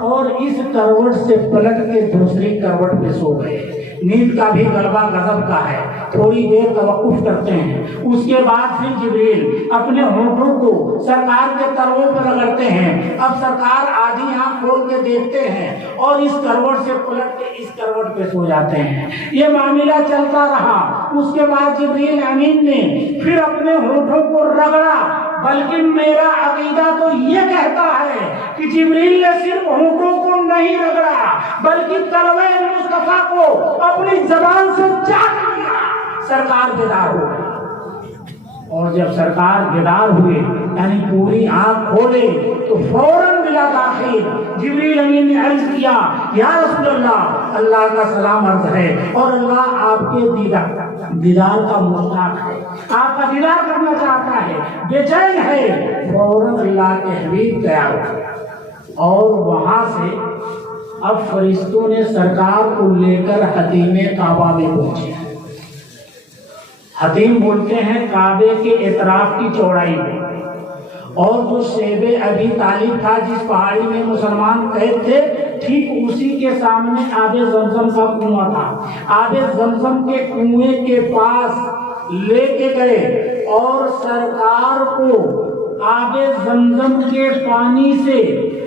اور اس کروٹ سے پلٹ کے دوسری کروٹ پہ سو گئے۔ نیند کا بھی غلبہ غضب کا ہے، تھوڑی دیر توقف کرتے ہیں، اس کے بعد پھر جبریل اپنے ہونٹوں کو سرکار کے تلووں پر رگڑتے ہیں۔ اب سرکار آدھی آنکھ کھول کے دیکھتے ہیں اور اس کروٹ سے پلٹ کے اس کروٹ پہ سو جاتے ہیں۔ یہ معاملہ چلتا رہا، اس کے بعد جبریل امین نے پھر اپنے ہونٹوں کو رگڑا، بلکہ میرا عقیدہ تو یہ کہتا ہے کہ جبریل نے صرف ہونٹوں کو نہیں رگڑا بلکہ کلمہ مصطفیٰ کو اپنی زبان سے چاٹ لیا، سرکار بیدار ہو گئے۔ اور جب سرکار بیدار ہوئے یعنی پوری آنکھ کھولے تو فوراً بلا تاخیر جبریل امین نے عرض کیا، یا رسول اللہ، اللہ کا سلام عرض ہے اور اللہ آپ کے دیدار کا مشتاق ہے، آپ کا دیدار کرنا چاہتا ہے، بے چین ہے۔ فوراً اللہ کے حبیب تیار ہو اور وہاں سے اب فرشتوں نے سرکار کو لے کر حتیم کعبہ میں پہنچے۔ حتیم بولتے ہیں کعبے کے اطراف کی چوڑائی میں، اور جو شیب ابی طالب تھا جس پہاڑی میں مسلمان قید تھے، ٹھیک اسی کے سامنے آب زمزم کا کنواں تھا۔ آب زمزم کے کنویں کے پاس لے کے گئے اور سرکار کو آب زمزم کے پانی سے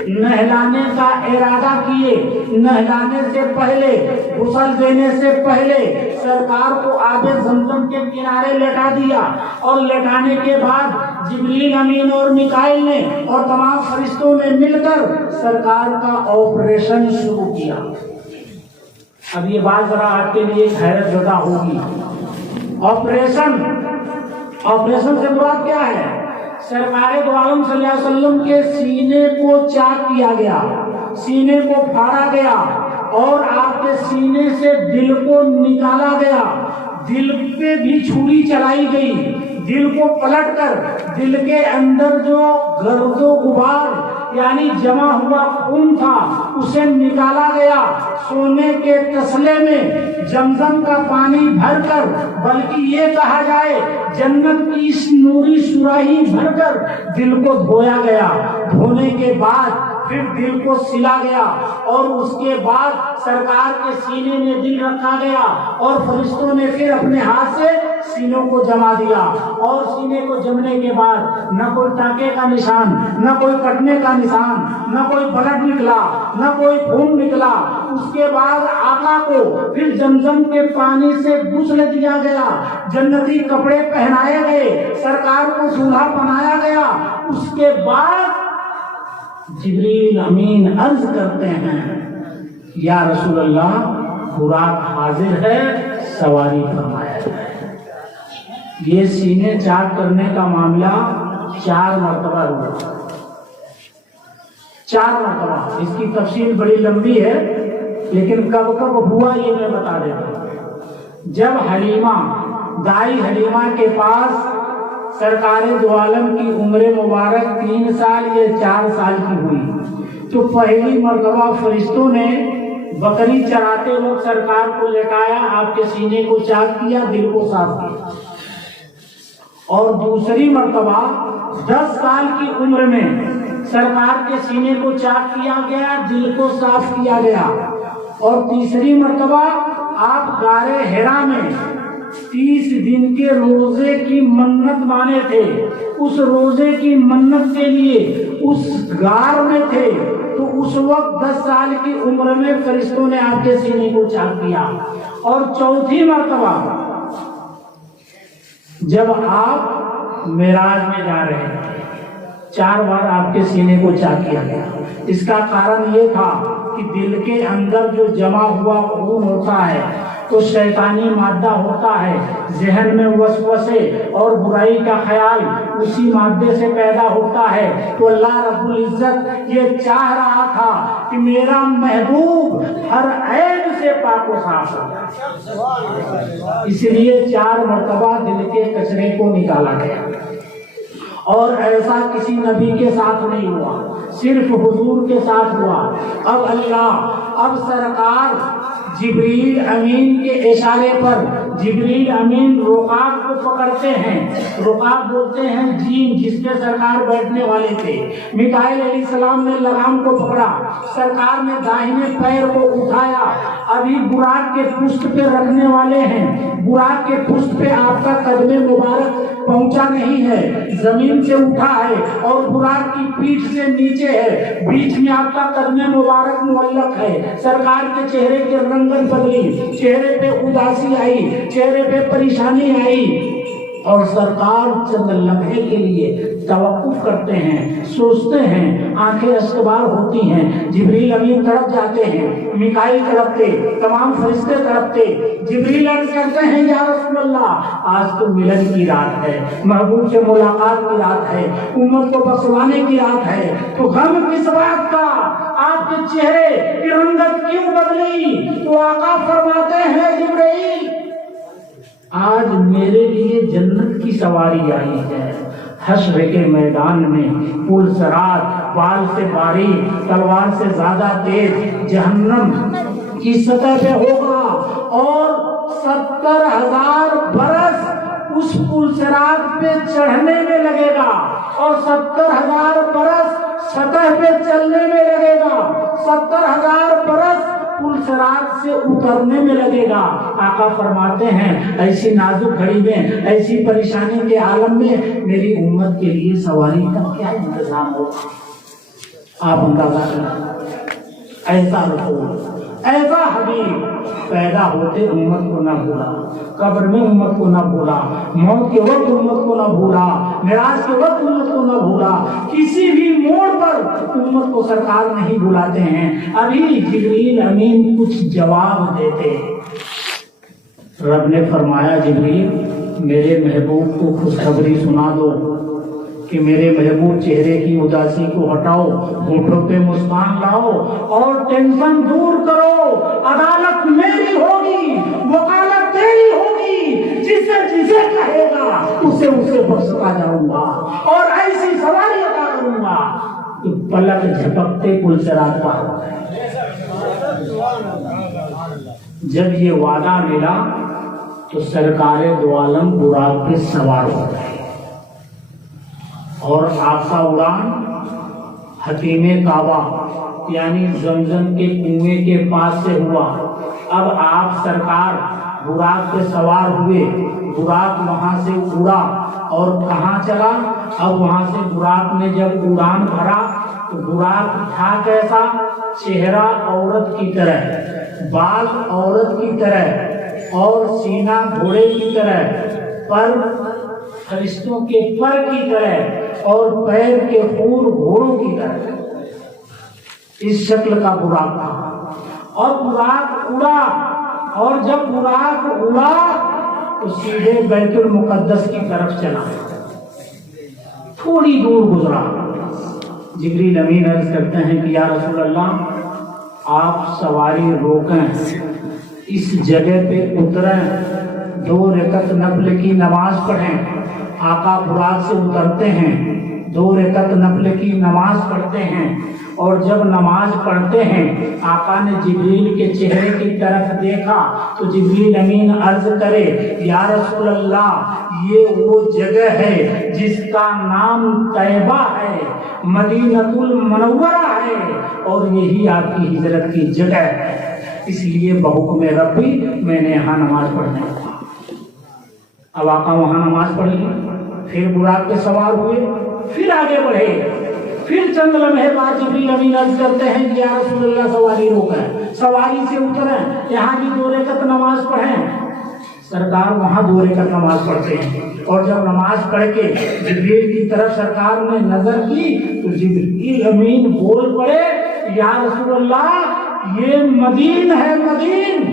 نہلانے کا ارادہ کیے۔ نہلانے سے پہلے، غسل دینے سے پہلے سرکار کو آب زمزم کے کنارے لٹا دیا، اور لٹانے کے بعد جبریل امین اور میکائیل نے اور تمام فرشتوں نے مل کر سرکار کا آپریشن شروع کیا۔ اب یہ بات ذرا آپ کے لیے حیرت زدہ ہوگی۔ آپریشن سے مراد کیا ہے؟ سرکار دو عالم صلی اللہ علیہ وسلم کے سینے کو چاک کیا گیا، سینے کو پھاڑا گیا اور آپ کے سینے سے دل کو نکالا گیا، دل پہ بھی چھری چلائی گئی، دل کو پلٹ کر دل کے اندر جو گرد و غبار یعنی جمع ہوا خون تھا اسے نکالا گیا، سونے کے تسلے میں زمزم کا پانی بھر کر، بلکہ یہ کہا جائے جنت کی اس نوری سراہی بھر کر دل کو دھویا گیا۔ دھونے کے بعد پھر دل کو سلا گیا اور اس کے بعد سرکار کے سینے میں دل رکھا گیا اور فرشتوں نے پھر اپنے ہاتھ سے سینوں کو جما دیا، اور سینے کو جمنے کے بعد نہ کوئی ٹانکے کا نشان، نہ کوئی کٹنے کا نشان، نہ کوئی بلڈ نکلا، نہ کوئی خون نکلا۔ اس کے بعد آقا کو پھر زمزم کے پانی سے غسل دیا گیا، جنتی کپڑے پہنائے گئے، سرکار کو دولہا بنایا گیا۔ اس کے بعد جبریل امین عرض کرتے ہیں، یا رسول اللہ، خوراک حاضر ہے، سواری فرمایا جائے۔ یہ سینے چاک کرنے کا معاملہ 4 مرتبہ ہوا، 4 مرتبہ۔ اس کی تفصیل بڑی لمبی ہے لیکن کب کب ہوا یہ میں بتا دیتا ہوں۔ جب حلیمہ، دائی حلیمہ کے پاس سرکار دو عالم کی عمر مبارک 3 سال یا 4 سال کی ہوئی تو پہلی مرتبہ فرشتوں نے بکری چراتے وقت سرکار کو لٹایا، آپ کے سینے کو چاک کیا، دل کو صاف کیا، اور دوسری مرتبہ 10 سال کی عمر میں سرکار کے سینے کو چاک کیا گیا، دل کو صاف کیا گیا، اور تیسری مرتبہ آپ غار حرا میں 30 دن کے روزے کی منت مانے تھے، اس روزے کی منت کے لیے اس غار میں تھے، تو اس وقت 10 سال کی عمر میں فرشتوں نے آپ کے سینے کو چاک کیا۔ اور چوتھی مرتبہ جب آپ معراج میں جا رہے ہیں، 4 بار آپ کے سینے کو چاک کیا گیا۔ اس کا کارن یہ تھا کہ دل کے اندر جو جمع ہوا خون ہوتا ہے تو شیطانی مادہ ہوتا ہے، ذہن میں وسوسے اور برائی کا خیال اسی مادے سے پیدا ہوتا ہے، تو اللہ رب العزت یہ چاہ رہا تھا کہ میرا محبوب ہر عیب سے پاک و صاف ہو جائے، اس لیے 4 مرتبہ دل کے کچرے کو نکالا گیا۔ اور ایسا کسی نبی کے ساتھ نہیں ہوا، صرف حضور کے ساتھ ہوا۔ اب سرکار جبریل امین کے اشارے پر جبریل امین رقاب کو پکڑتے ہیں، رقاب بولتے ہیں جین، جس پہ سرکار بیٹھنے والے تھے۔ میکائیل علیہ السلام نے لگام کو پکڑا، سرکار نے داہنے پیر کو اٹھایا، ابھی براق کے پشت پہ رکھنے والے ہیں، براق کے پشت پہ آپ کا قدم مبارک پہنچا نہیں ہے، زمین سے اٹھا ہے اور براق کی پیٹھ سے نیچے ہے، بیچ میں آپ کا قدم مبارک معلق ہے۔ سرکار کے چہرے کی رنگت بدلی، چہرے پہ اداسی آئی، چہرے پہ پریشانی آئی، اور سرکار چند لمحے کے لیے توقف کرتے ہیں، سوچتے ہیں، آنکھیں استوار ہوتی ہیں، جبریل امین تڑپ جاتے ہیں، میکائیل تڑپتے، تمام فرشتے تڑپتے، جبریل عرض کرتے ہیں یا رسول اللہ آج تو ملن کی رات ہے، محبوب سے ملاقات کی رات ہے، امت کو بخشوانے کی رات ہے، تو غم کس بات کا، آپ کے چہرے کی رنگت کیوں بدلی؟ تو آقا فرماتے ہیں جبریل آج میرے لیے جنت کی سواری آئی ہے، حشر کے میدان میں پل صراط بال سے باریک تلوار سے زیادہ تیز جہنم کی سطح پہ ہوگا اور 70,000 برس اس پل صراط پہ چڑھنے میں لگے گا اور 70,000 برس سطح پہ چلنے میں لگے گا، 70,000 برس پل صراط سے اترنے میں لگے گا۔ آقا فرماتے ہیں ایسی نازک گھڑی میں، ایسی پریشانی کے عالم میں میری امت کے لیے سواری کا کیا انتظام ہوگا؟ آپ اندازہ کریں، ایسا رسول، ایسا حبیب پیدا ہوتے امت کو نہ بھولا، قبر میں امت کو نہ بھولا، موت کے وقت امت کو نہ بھولا، معراج کے وقت امت کو نہ بھولا، کسی بھی موڑ پر امت کو سرکار نہیں بھلاتے ہیں۔ ابھی جبریل امین کچھ جواب دیتے، رب نے فرمایا جبریل میرے محبوب کو خوشخبری سنا دو کہ میرے محبوب چہرے کی اداسی کو ہٹاؤ، ہونٹوں پہ مسکان لاؤ اور ٹینشن دور کرو، عدالت میری ہوگی، وکالت تیری ہوگی، جسے کہے گا اسے بخشتا جاؤں گا اور ایسی سواری عطا کروں گا کہ پلک جھپکتے پل صراط پار ہو جائے۔ جب یہ وعدہ ملا تو سرکار دو عالم براق پہ سوار ہو گئے اور آپ کا اڑان حتیم کعبہ یعنی زمزم کے کنویں کے پاس سے ہوا۔ اب آپ سرکار براق پہ سوار ہوئے، براق وہاں سے اڑا اور کہاں چلا؟ اب وہاں سے براق نے جب اڑان بھرا تو براق تھا کیسا؟ چہرہ عورت کی طرح، بال عورت کی طرح اور سینہ گھوڑے کی طرح، پر فرشتوں کے پر کی طرح اور پیر کے خور گھوڑوں کی طرح، اس شکل کا براق تھا۔ اور براق اڑا اور جب براق اڑا تو سیدھے بیت المقدس کی طرف چلا، تھوڑی دور گزرا۔ جبریل امین عرض کرتے ہیں کہ یا رسول اللہ آپ سواری روکیں، اس جگہ پہ اتریں، 2 رکعت نفل کی نماز پڑھیں۔ آقا براق سے اترتے ہیں، 2 رکعت نفل کی نماز پڑھتے ہیں اور جب نماز پڑھتے ہیں آقا نے جبریل کے چہرے کی طرف دیکھا تو جبریل امین عرض کرے یا رسول اللہ یہ وہ جگہ ہے جس کا نام طیبہ ہے، مدینۃ المنورہ ہے اور یہی آپ کی ہجرت کی جگہ ہے، اس لیے بحکم ربی میں نے یہاں نماز پڑھنے لگا۔ اب آقا وہاں نماز پڑھ لی، پھر براق پہ سوار ہوئے، پھر آگے بڑھے، پھر چند لمحے بعد جبریل امین عرض کرتے ہیں کہ یا رسول اللہ سواری روکیں، سواری سے اتریں، یہاں بھی 2 رکعت نماز پڑھیں۔ سرکار وہاں 2 رکعت نماز پڑھتے ہیں اور جب نماز پڑھ کے جبریل کی طرف سرکار نے نظر کی تو جبریل امین بول پڑے یا رسول اللہ یہ مدین ہے، مدین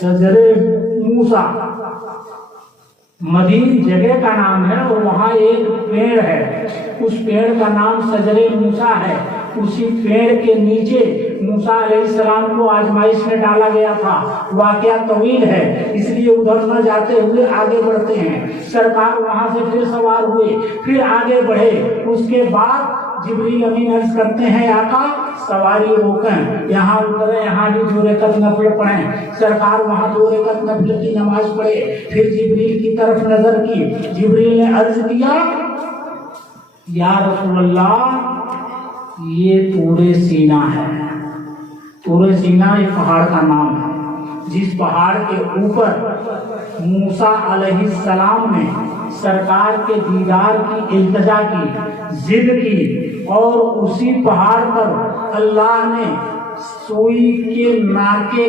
شجر موسیٰ، مدین جگہ کا نام ہے اور وہاں ایک پیڑ ہے، اس پیڑ کا نام شجر موسیٰ ہے، اسی پیڑ کے نیچے موسیٰ علیہ السلام کو آزمائش میں ڈالا گیا تھا۔ واقعہ طویل ہے اس لیے ادھر نہ جاتے ہوئے آگے بڑھتے ہیں۔ سرکار وہاں سے پھر سوار ہوئے، پھر آگے بڑھے، اس کے بعد جبریل امین عرض کرتے ہیں آقا سواری روکیں، یہاں اترے، یہاں بھی 2 رکعت نفل پڑھیں۔ سرکار وہاں 2 رکعت نفل کی نماز پڑھے، پھر جبریل کی طرف نظر کی، جبریل نے عرض کیا یا رسول اللہ یہ طور سینا ہے۔ طور سینا ایک پہاڑ کا نام ہے جس پہاڑ کے اوپر موسیٰ علیہ السلام نے سرکار کے دیدار کی التجا کی، ضد کی، اور اسی پہاڑ پر اللہ نے سوئی کے ناکے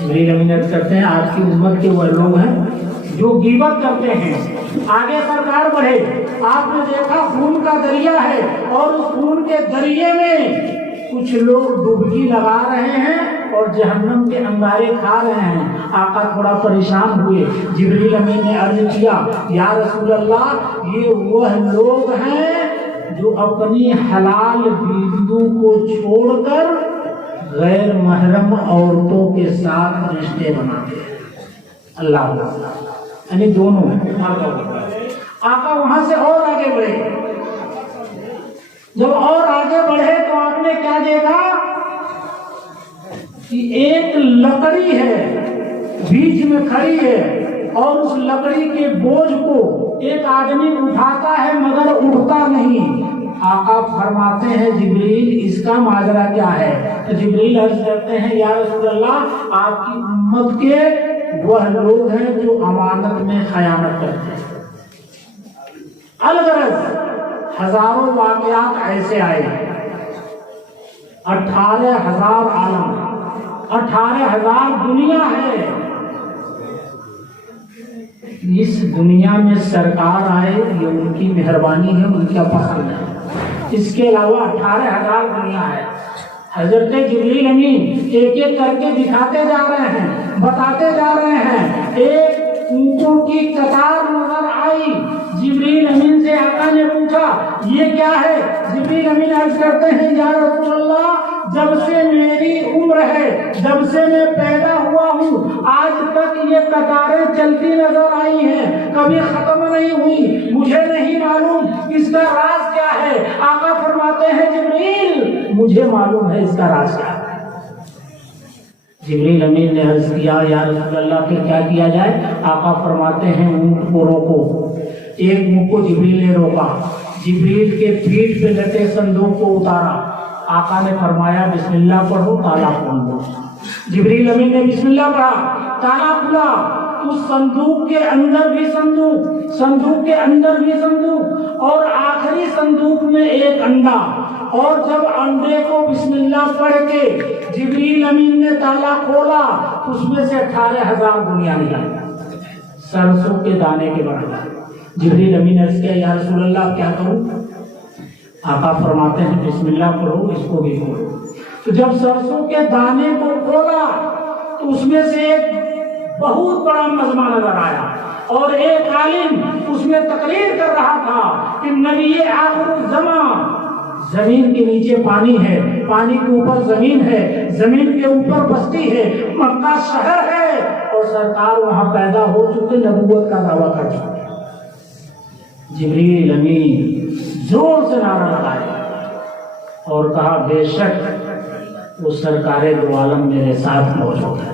جبریل امین عرض کرتے ہیں آپ کی امت کے وہ لوگ ہیں جو غیبت کرتے ہیں. آگے سرکار بڑھے, آپ نے دیکھا خون کا دریا ہے اور اس خون کے دریا میں کچھ لوگ ڈبکی لگا رہے ہیں اور جہنم کے انگارے کھا رہے ہیں. آقا تھوڑا پریشان ہوئے. جبریل امین نے عرض کیا یا رسول اللہ یہ وہ لوگ ہیں جو اپنی حلال بیویوں کو چھوڑ کر غیر محرم عورتوں کے ساتھ رشتے بناتے ہیں. اللہ یعنی دونوں. آقا وہاں سے اور آگے بڑھے. جب اور آگے بڑھے تو آپ نے کیا دیکھا کہ ایک لکڑی ہے بیچ میں کھڑی ہے اور اس لکڑی کے بوجھ کو ایک آدمی اٹھاتا ہے مگر اٹھتا نہیں. آقا فرماتے ہیں جبریل اس کا ماجرا کیا ہے؟ تو جبریل عرض کرتے ہیں یا رسول اللہ آپ کی امت کے وہ لوگ ہیں جو امانت میں خیانت کرتے ہیں. الغرض ہزاروں واقعات ایسے آئے, 18,000 عالم, 18,000 دنیا ہے. اس دنیا میں سرکار آئے یہ ان کی مہربانی ہے, ان کا پسند ہے. اس کے علاوہ 18,000 دنیا ہے. حضرت جبریل امین ایک ایک کر کے دکھاتے جا رہے ہیں, بتاتے جا رہے ہیں. ایک اونٹوں کی قطار نظر آئی. جبریل امین سے آقا نے پوچھا یہ کیا ہے؟ جبریل امین عرض کرتے ہیں یا رسول اللہ جب سے میری عمر ہے, جب سے میں پیدا ہوا ہوں آج تک یہ قطاریں چلتی نظر آئی ہیں, کبھی ختم نہیں ہوئی. مجھے نہیں معلوم اس کا راز کیا ہے. آقا فرماتے ہیں جبریل مجھے معلوم ہے اس کا راز کیا ہے. جبریل امین نے عرض کیا یا رسول اللہ پھر کیا کیا جائے؟ آقا فرماتے ہیں اونٹ کو روکو. ایک اونٹ کو جبریل نے روکا, جبریل کے پیٹھ پہ لٹے صندوق کو اتارا. آقا نے فرمایا بسم اللہ پڑھو تالا کھول دو. جبریل امین نے بسم اللہ پڑھا, تالا کھلا. اس صندوق کے اندر بھی صندوق, صندوق کے اندر بھی صندوق اور آخری صندوق میں ایک انڈا. اور جب انڈے کو بسم اللہ پڑھ کے جبریل امین نے تالا کھولا تو اس میں سے 18,000 دنیا نکالی سرسوں کے دانے کے برابر. جبریل امین عرض کیا یا رسول اللہ کیا کروں؟ آقا فرماتے ہیں بسم اللہ پڑھو اس کو بھی کھولو. تو جب سرسوں کے دانے کو کھولا تو اس میں سے ایک بہت بڑا مجمع نظر آیا اور ایک عالم اس میں تقریر کر رہا تھا کہ نبی آخر الزمان, زمین کے نیچے پانی ہے, پانی کے اوپر زمین ہے, زمین کے اوپر بستی ہے, مکہ شہر ہے اور سرکار وہاں پیدا ہو چکے, نبوت کا دعویٰ کر چکے. جبریل امین زور سے نعرہ لگایا اور کہا بے شک وہ سرکار دو عالم میرے ساتھ موجود ہے.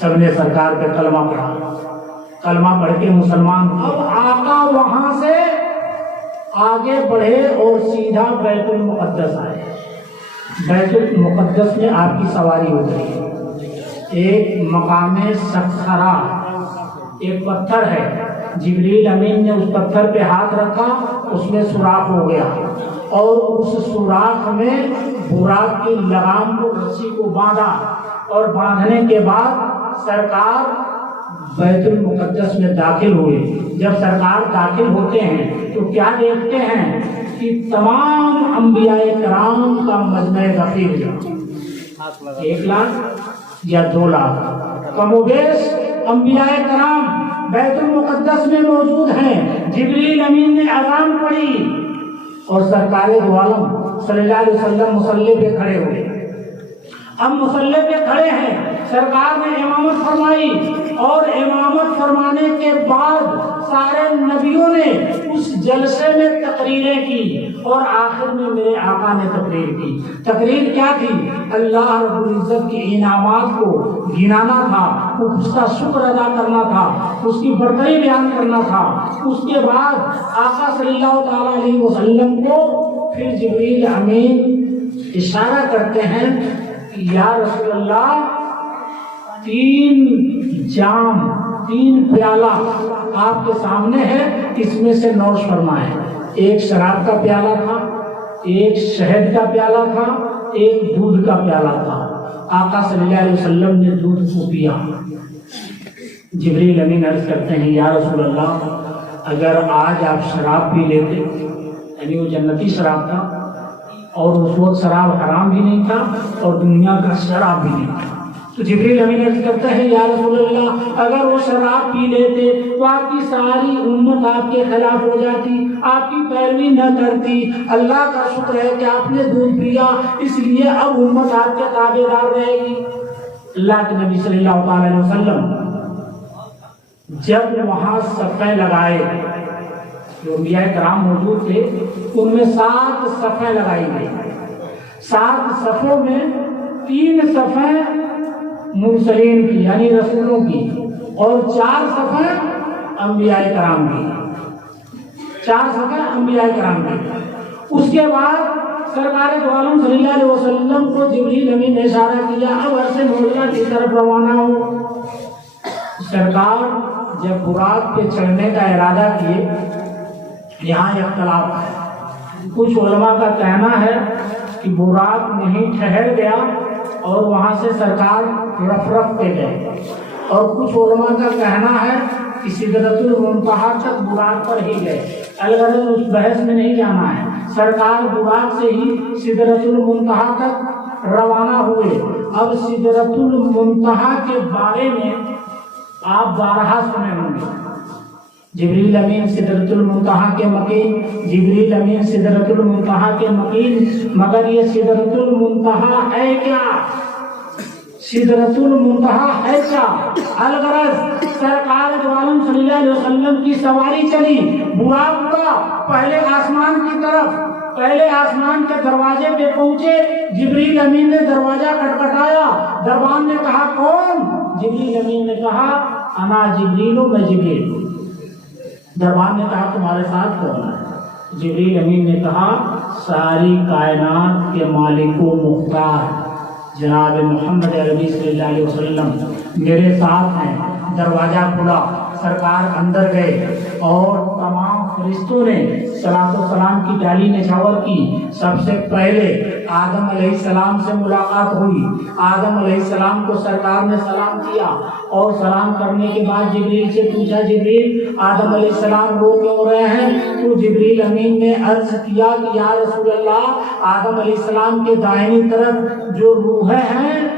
سب نے سرکار پہ کلمہ پڑھا, کلمہ پڑھ کے مسلمان. اب آقا وہاں سے آگے بڑھے اور سیدھا بیت المقدس آئے. بیت المقدس میں آپ کی سواری ہو گئی. ایک مقام سخرا, ایک پتھر ہے. جبریل امین نے اس پتھر پہ ہاتھ رکھا, اس میں سوراخ ہو گیا اور اس سوراخ میں براق کی لگام کو رسی کو باندھا اور باندھنے کے بعد سرکار بیت المقدس میں داخل ہوئے. جب سرکار داخل ہوتے ہیں تو کیا دیکھتے ہیں کہ تمام انبیاء کرام کا مجمع غفیر, 1 لاکھ یا 2 لاکھ کم و بیش انبیاء کرام بیت المقدس میں موجود ہیں. جبریل امین نے اذان پڑھی اور سرکار دو عالم صلی اللہ علیہ وسلم مصلی پہ کھڑے ہوئے. اب مصلی پہ کھڑے ہیں, سرکار نے امامت فرمائی اور امامت فرمانے کے بعد سارے نبیوں نے اس جلسے میں تقریریں کی اور آخر میں میرے آقا نے تقریر کی. تقریر کیا تھی؟ اللہ رب العزت کی انعامات کو گنانا تھا, اس کا شکر ادا کرنا تھا, اس کی برتری بیان کرنا تھا. اس کے بعد آقا صلی اللہ تعالی علیہ وسلم کو پھر جبریل امین اشارہ کرتے ہیں کہ یا رسول اللہ 3 جام 3 پیالہ آپ کے سامنے ہے, اس میں سے نوش فرمائیں. ایک شراب کا پیالہ تھا, ایک شہد کا پیالہ تھا, ایک دودھ کا پیالہ تھا آقا صلی اللہ علیہ وسلم نے دودھ کو پیا۔ جبریل امین عرض کرتے ہیں یا رسول اللہ اگر آج آپ شراب پی لیتے، یعنی وہ جنتی شراب تھا اور اس وقت شراب حرام بھی نہیں تھا اور دنیا کا شراب بھی نہیں تھا، تو جبریل امین عرض کرتا ہے یا رسول اللہ اگر وہ شراب پی لیتے تو آپ کی ساری امت آپ کے خلاف ہو جاتی، آپ کی پیروی نہ کرتی۔ اللہ کا شکر ہے کہ آپ نے دودھ پیا، اس لیے اب امت آپ کے تابع دار رہے گی۔ اللہ کے نبی صلی اللہ علیہ وسلم جب وہاں صفیں لگائے، جو انبیاء کرام موجود تھے ان میں 7 صفیں لگائی گئی، 7 صفوں میں 3 صفیں مرسلین کی یعنی رسولوں کی اور 4 صفیں انبیاء کرام کی، 4 صفیں انبیاء کرام کی۔ اس کے بعد سرکار دو عالم صلی اللہ علیہ وسلم کو جبریل امین نے اشارہ کیا اب عرصے مولا کی طرف روانہ ہو۔ سرکار جب براق پہ چڑھنے کا ارادہ کیے، یہاں اختلاف ہے، کچھ علماء کا کہنا ہے کہ براق نہیں ٹھہر گیا اور وہاں سے سرکار رف پہ گئے، اور کچھ علماء کا کہنا ہے کہ سدرۃ المنتہا تک براق پر ہی گئے۔ الغرض اس بحث میں نہیں جانا ہے، سرکار براق سے ہی سدرۃ المنتہا تک روانہ ہوئے۔ اب سدرۃ المنتہا کے بارے میں آپ بارہا سنے ہوں گے، جبریل امین سدرۃ المنتہا کے مکین، جبریل امین سدرۃ المنتہا کے مکین، مگر یہ سدرۃ المنتہا ہے کیا؟ سدرۃ المنتہا ہے کیا؟ الغرض سرکار دو عالم صلی اللہ علیہ وسلم کی سواری چلی براق کا، پہلے آسمان کی طرف، پہلے آسمان کے دروازے پہ پہنچے، جبریل امین نے دروازہ کھٹکھٹایا، دربان نے کہا کون؟ جبریل امین نے کہا انا جبریل، میں جبریل۔ دربان نے کہا تمہارے ساتھ کون ہے؟ جبریل امین نے کہا ساری کائنات کے مالک و مختار جناب محمد عربی صلی اللہ علیہ وسلم میرے ساتھ ہیں۔ دروازہ کھلا، سرکار اندر گئے اور تمام فرشتوں نے صلاۃ و سلام کی ڈالی نچھاور کی۔ سب سے پہلے آدم علیہ السلام سے ملاقات ہوئی، آدم علیہ السلام کو سرکار نے سلام کیا اور سلام کرنے کے بعد جبریل سے پوچھا جبریل آدم علیہ السلام رو کیوں رہے ہیں؟ تو جبریل امین نے عرض کیا کہ یا رسول اللہ آدم علیہ السلام کے دائنی طرف جو روحیں ہیں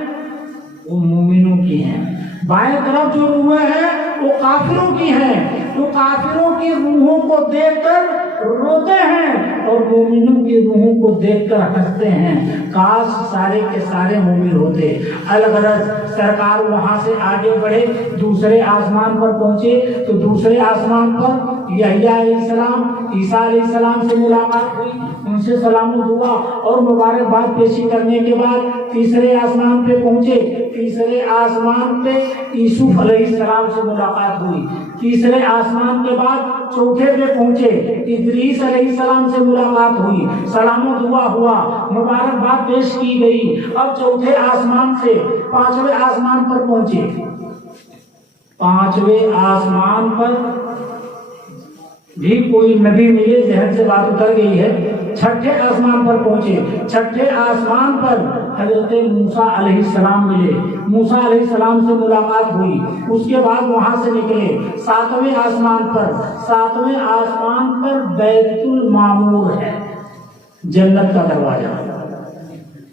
وہ مومنوں کی ہیں، بائیں طرف جو روحیں ہیں وہ کافروں کی ہیں، وہ کافروں کی روحوں کو دیکھ کر روتے ہیں اور مومنوں کی روحوں کو دیکھ کر ہنستے ہیں، کاش سارے کے سارے مومن ہوتے۔ الغرض سرکار وہاں سے آگے بڑھے، دوسرے آسمان پر پہنچے تو دوسرے آسمان پر یحییٰ علیہ السلام، عیسیٰ علیہ السلام سے ملاقات ہوئی، ان سے سلام و دعا اور مبارکباد پیشی کرنے کے بعد تیسرے آسمان پہ پہنچے، تیسرے آسمان پہ یوسف علیہ السلام سے ملاقات ہوئی، تیسرے آسمان کے بعد چوتھے پہ پہنچے، ادریس علیہ السلام سے ملاقات ہوئی، سلام و دعا ہوا، مبارکباد پیش کی گئی۔ اب چوتھے آسمان سے 5ویں آسمان پر پہنچے، 5ویں آسمان پر بھی کوئی نبی ملے، ذہن سے بات اتر گئی ہے۔ 6ٹھے آسمان پر پہنچے، 6ٹھے آسمان پر حضرت موسیٰ علیہ السلام ملے، موسیٰ علیہ السلام سے ملاقات ہوئی، اس کے بعد وہاں سے نکلے 7ویں آسمان پر، 7ویں آسمان پر بیت المعمور ہے، جنت کا دروازہ۔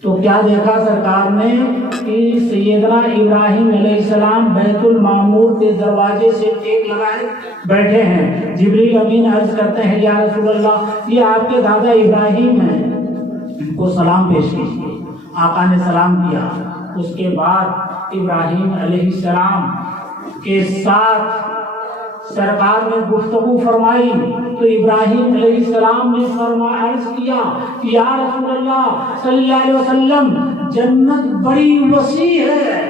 تو کیا دیکھا سرکار نے کہ سیدنا ابراہیم علیہ السلام بیت المعمور کے دروازے سے ٹیک لگائے بیٹھے ہیں۔ جبریل امین عرض کرتے ہیں یا رسول اللہ یہ آپ کے دادا ابراہیم ہیں، ان کو سلام پیش کیجیے۔ آقا نے سلام کیا، اس کے بعد ابراہیم علیہ السلام کے ساتھ سرکار نے گفتگو فرمائی تو ابراہیم علیہ السلام نے عرض کیا کہ یا رسول اللہ صلی اللہ علیہ وسلم جنت بڑی وسیع ہے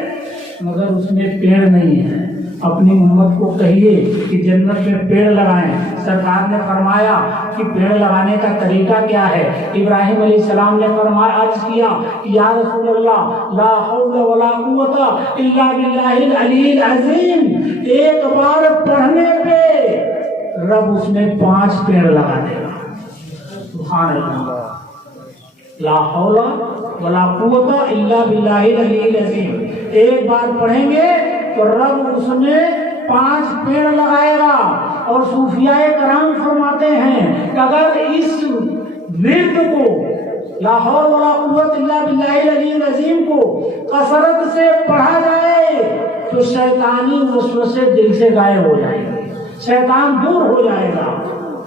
مگر اس میں پیڑ نہیں ہے، اپنی امت کو کہیے کہ جنت میں پیڑ لگائیں۔ سرکار نے فرمایا کہ پیڑ لگانے کا طریقہ کیا ہے؟ ابراہیم علیہ السلام نے فرمایا عرض کیا یا رسول اللہ لا حول ولا قوت الا باللہ العلی العظیم، ایک بار پڑھنے پہ رب اس میں 5 پیڑ لگا دے گا۔ سبحان اللہ۔ لا حول ولا قوت الا باللہ العلی العظیم ایک بار پڑھیں گے تو رب اس میں 5 پیڑ لگائے گا. اور صوفیاء کرام فرماتے ہیں کہ اگر اس ورد کو لا حول ولا قوت الا باللہ العلی العظیم کو کثرت سے پڑھا جائے تو شیطانی وسوسے دل سے غائب ہو جائیں گے, شیطان دور ہو جائے گا.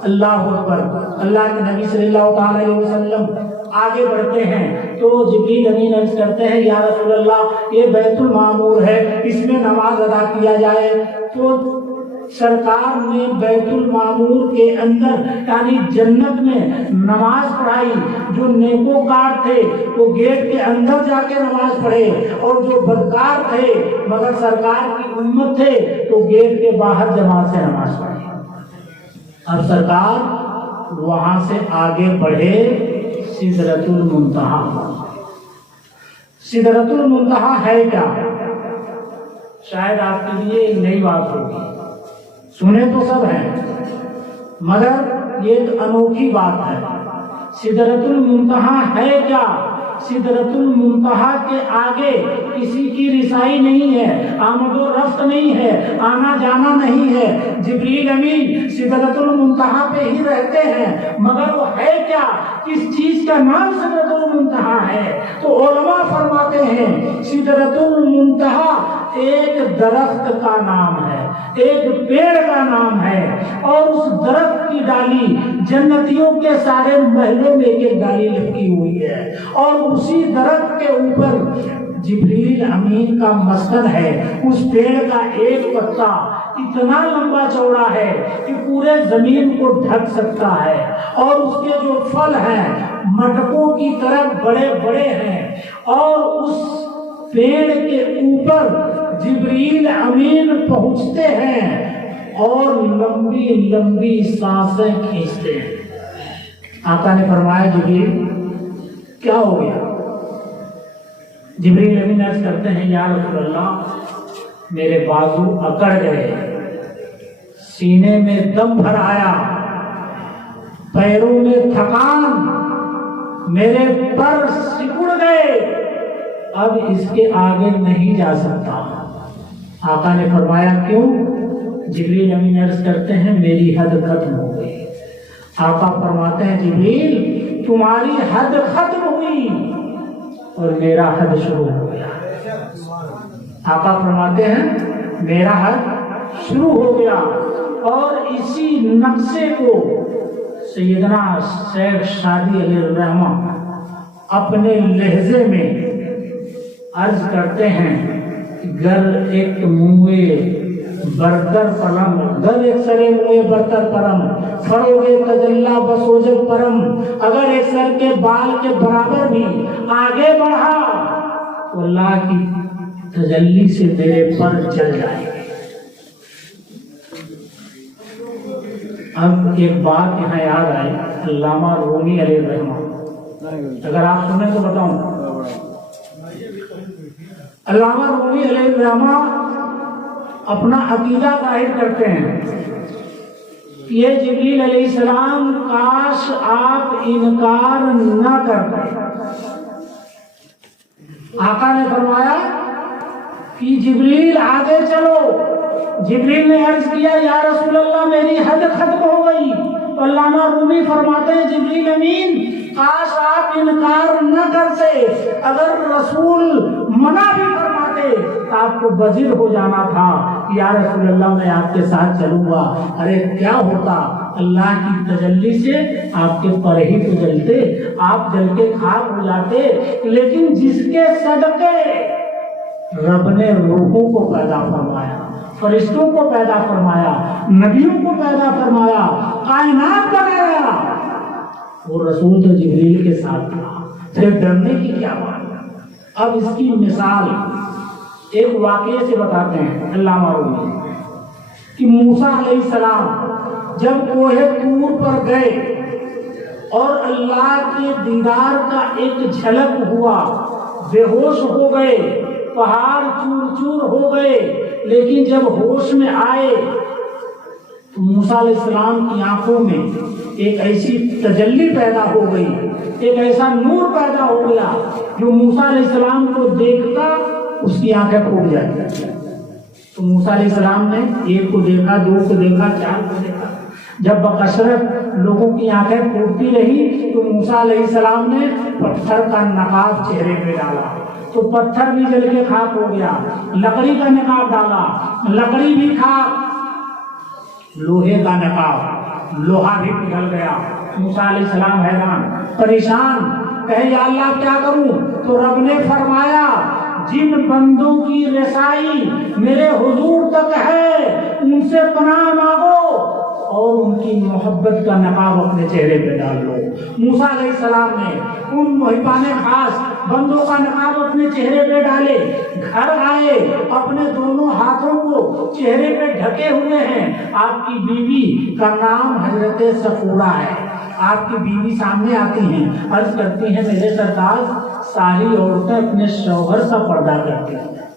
اللہ اکبر. اللہ کے نبی صلی اللہ تعالی علیہ وسلم آگے بڑھتے ہیں تو جبریل امین عرض کرتے ہیں یا رسول اللہ یہ بیت المعمور ہے, اس میں نماز ادا کیا جائے. تو سرکار نے بیت المعمور کے اندر یعنی جنت میں نماز پڑھائی. جو نیکوکار تھے وہ گیٹ کے اندر جا کے نماز پڑھے, اور جو بدکار تھے مگر سرکار کی امت تھے تو گیٹ کے باہر جماعت سے نماز پڑھے. اب سرکار وہاں سے آگے بڑھے سدرۃ المنتہا. سدرۃ المنتہا ہے کیا؟ شاید آپ کے لیے ایک نئی بات ہوگی, سنے تو سب ہیں مگر یہ ایک انوکھی بات ہے. سدرۃ المنتہا ہے کیا؟ سدرۃ المنتہا کے آگے کسی کی رسائی نہیں ہے, آمد و رفت نہیں ہے, آنا جانا نہیں ہے. جبریل امین سدرۃ المنتہا پہ ہی رہتے ہیں مگر وہ ہے کیا؟ کس چیز کا نام سدرۃ المنتہا ہے؟ تو علماء فرماتے ہیں سدرۃ المنتہا ایک درخت کا نام ہے, ایک پیڑ کا نام ہے, اور اس درخت کی ڈالی جنتیوں کے سارے محلوں میں ایک ڈالی لٹکی ہوئی ہے, اور اسی درخت کے اوپر جبریل امین کا مسکن ہے. اس پیڑ کا ایک پتا اتنا لمبا چوڑا ہے کہ پورے زمین کو ڈھک سکتا ہے, اور اس کے جو پھل ہیں مٹکوں کی طرح بڑے بڑے ہیں, اور اس پیڑ کے اوپر جبریل امین پہنچتے ہیں اور لمبی لمبی سانسیں کھینچتے ہیں. آقا نے فرمایا جبریل کیا ہو گیا؟ جبریل امین عرض کرتے ہیں یا رسول اللہ میرے بازو اکڑ گئے, سینے میں دم بھر آیا, پیروں میں تھکان, میرے پر سکڑ گئے, اب اس کے آگے نہیں جا سکتا. آقا نے فرمایا کیوں؟ جبریل امین عرض کرتے ہیں میری حد ختم ہو گئی. آقا فرماتے ہیں جبریل تمہاری حد ختم ہوئی اور میرا حد شروع ہو گیا. آقا فرماتے ہیں میرا حد شروع ہو گیا. اور اسی نقشے کو سیدنا شیخ شادی علیہ الرحمہ اپنے لہجے میں عرض کرتے ہیں گر ایک منوے برتر پرم, گر ایک سرے منوے برتر پرم, پھڑو گے تجلا بسوجب پرم. اگر ایک سر کے بال کے برابر بھی آگے بڑھا تو اللہ کی تجلی سے تیرے پر چل جائے گے. اب ایک بات یہاں یاد آئی, علامہ رومی علیہ الرحمہ, اگر آپ سنیں تو بتاؤں. علامہ رومی علیہ الرحمہ اپنا عقیدہ ظاہر کرتے ہیں یہ جبریل علیہ السلام کاش آپ انکار نہ کرتے. آقا نے فرمایا کہ جبریل آگے چلو. جبریل نے عرض کیا یا رسول اللہ میری حد ختم ہو گئی. تو علامہ رومی فرماتے ہیں جبریل امین کاش آپ انکار نہ کرتے, اگر رسول منع بھی فرماتے تو آپ کو بزر ہو جانا تھا کہ یا رسول اللہ میں آپ کے ساتھ چلوں گا. ارے کیا ہوتا, اللہ کی تجلی سے آپ کے پر ہی تو جلتے, آپ جل کے خاک ہو جاتے. لیکن جس کے صدقے رب نے روحوں کو پیدا فرمایا, فرشتوں کو پیدا فرمایا, نبیوں کو پیدا فرمایا, کائنات بنایا, وہ رسول تو جبریل کے ساتھ تھا, پھر ڈرنے کی کیا بات. اب اس کی مثال ایک واقعے سے بتاتے ہیں علامہ رومی کہ موسیٰ علیہ السلام جب کوہ طور پر گئے اور اللہ کے دیدار کا ایک جھلک ہوا, بے ہوش ہو گئے, پہاڑ چور چور ہو گئے. لیکن جب ہوش میں آئے تو موسیٰ علیہ السلام کی آنکھوں میں ایک ایسی تجلی پیدا ہو گئی ایک ایسا نور پیدا ہو گیا جو موسیٰ علیہ السلام کو دیکھتا اس کی آنکھیں پھوٹ جاتی. تو موسیٰ علیہ السلام نے ایک کو دیکھا، دو کو دیکھا، چار کو دیکھا. جب بکثرت لوگوں کی آنکھیں پھوٹتی رہی تو موسیٰ علیہ السلام نے پتھر کا نقاب چہرے پہ ڈالا تو پتھر بھی جل کے خاک ہو گیا. لکڑی کا نقاب ڈالا، لکڑی بھی خاک. لوہے کا نقاب، لوہا بھی پگھل گیا. موسیٰ علیہ السلام حیران پریشان، کہے یا اللہ کیا کروں؟ تو رب نے فرمایا جن بندوں کی رسائی میرے حضور تک ہے ان سے پناہ مانگو اور ان کی محبت کا نقاب اپنے چہرے پہ ڈال لو. موسیٰ علیہ السلام نے ان محبان خاص بندوں کا نقاب اپنے چہرے پہ ڈالے. گھر آئے، اپنے دونوں ہاتھوں کو چہرے پہ ڈھکے ہوئے ہیں. آپ کی بیوی کا نام حضرت صفورہ ہے. آپ کی بیوی سامنے آتی ہیں، عرض کرتی ہیں میرے سرتاج ساری عورتیں اپنے شوہر کا پردہ کرتی ہیں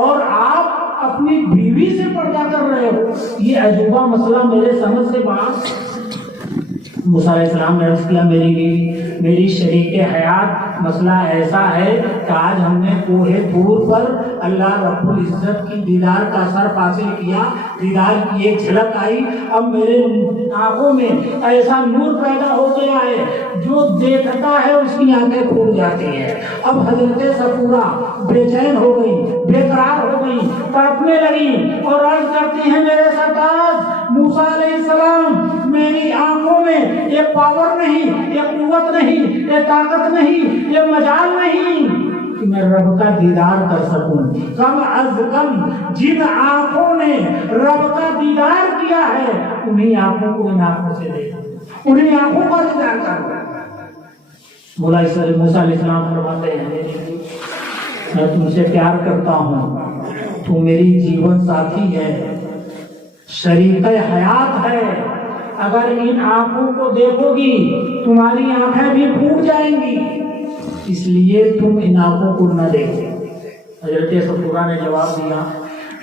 اور آپ اپنی بیوی سے پردہ کر رہے ہو، یہ عجوبہ مسئلہ میرے سمجھ سے باہر. موسیٰ علیہ السلام نے عرض کیا میری شریک حیات مسئلہ ایسا ہے کہ آج ہم نے کوہ طور پر اللہ رب العزت کی دیدار کا اثر حاصل کیا، دیدار کی ایک جھلک آئی. اب میرے آنکھوں میں ایسا نور پیدا ہو گیا ہے جو دیکھتا ہے اس کی آنکھیں کھل جاتی ہیں. اب حضرت صفورہ بے چین ہو گئی، بے قرار ہو گئی، تڑپنے لگی اور عرض کرتی ہیں میرے سرتاج موسیٰ علیہ السلام میری آنکھوں میں یہ پاور نہیں، یہ قوت نہیں، یہ طاقت نہیں، یہ مجال نہیں کہ میں رب کا دیدار کر سکوں. کم از کم جن آنکھوں نے رب کا دیدار کیا ہے انہیں آنکھوں کو ان آنکھوں سے دیکھا، انہیں آنکھوں کا دیدار کرو. موسیٰ علیہ السلام فرماتے ہیں میں تم سے پیار کرتا ہوں، تو میری جیون ساتھی ہے، شریک حیات ہے. اگر ان آنکھوں کو دیکھو گی تمہاری آنکھیں بھی پھوٹ جائیں گی، اس لیے تم ان آنکھوں کو نہ دیکھو. حضرت صفورہ نے جواب دیا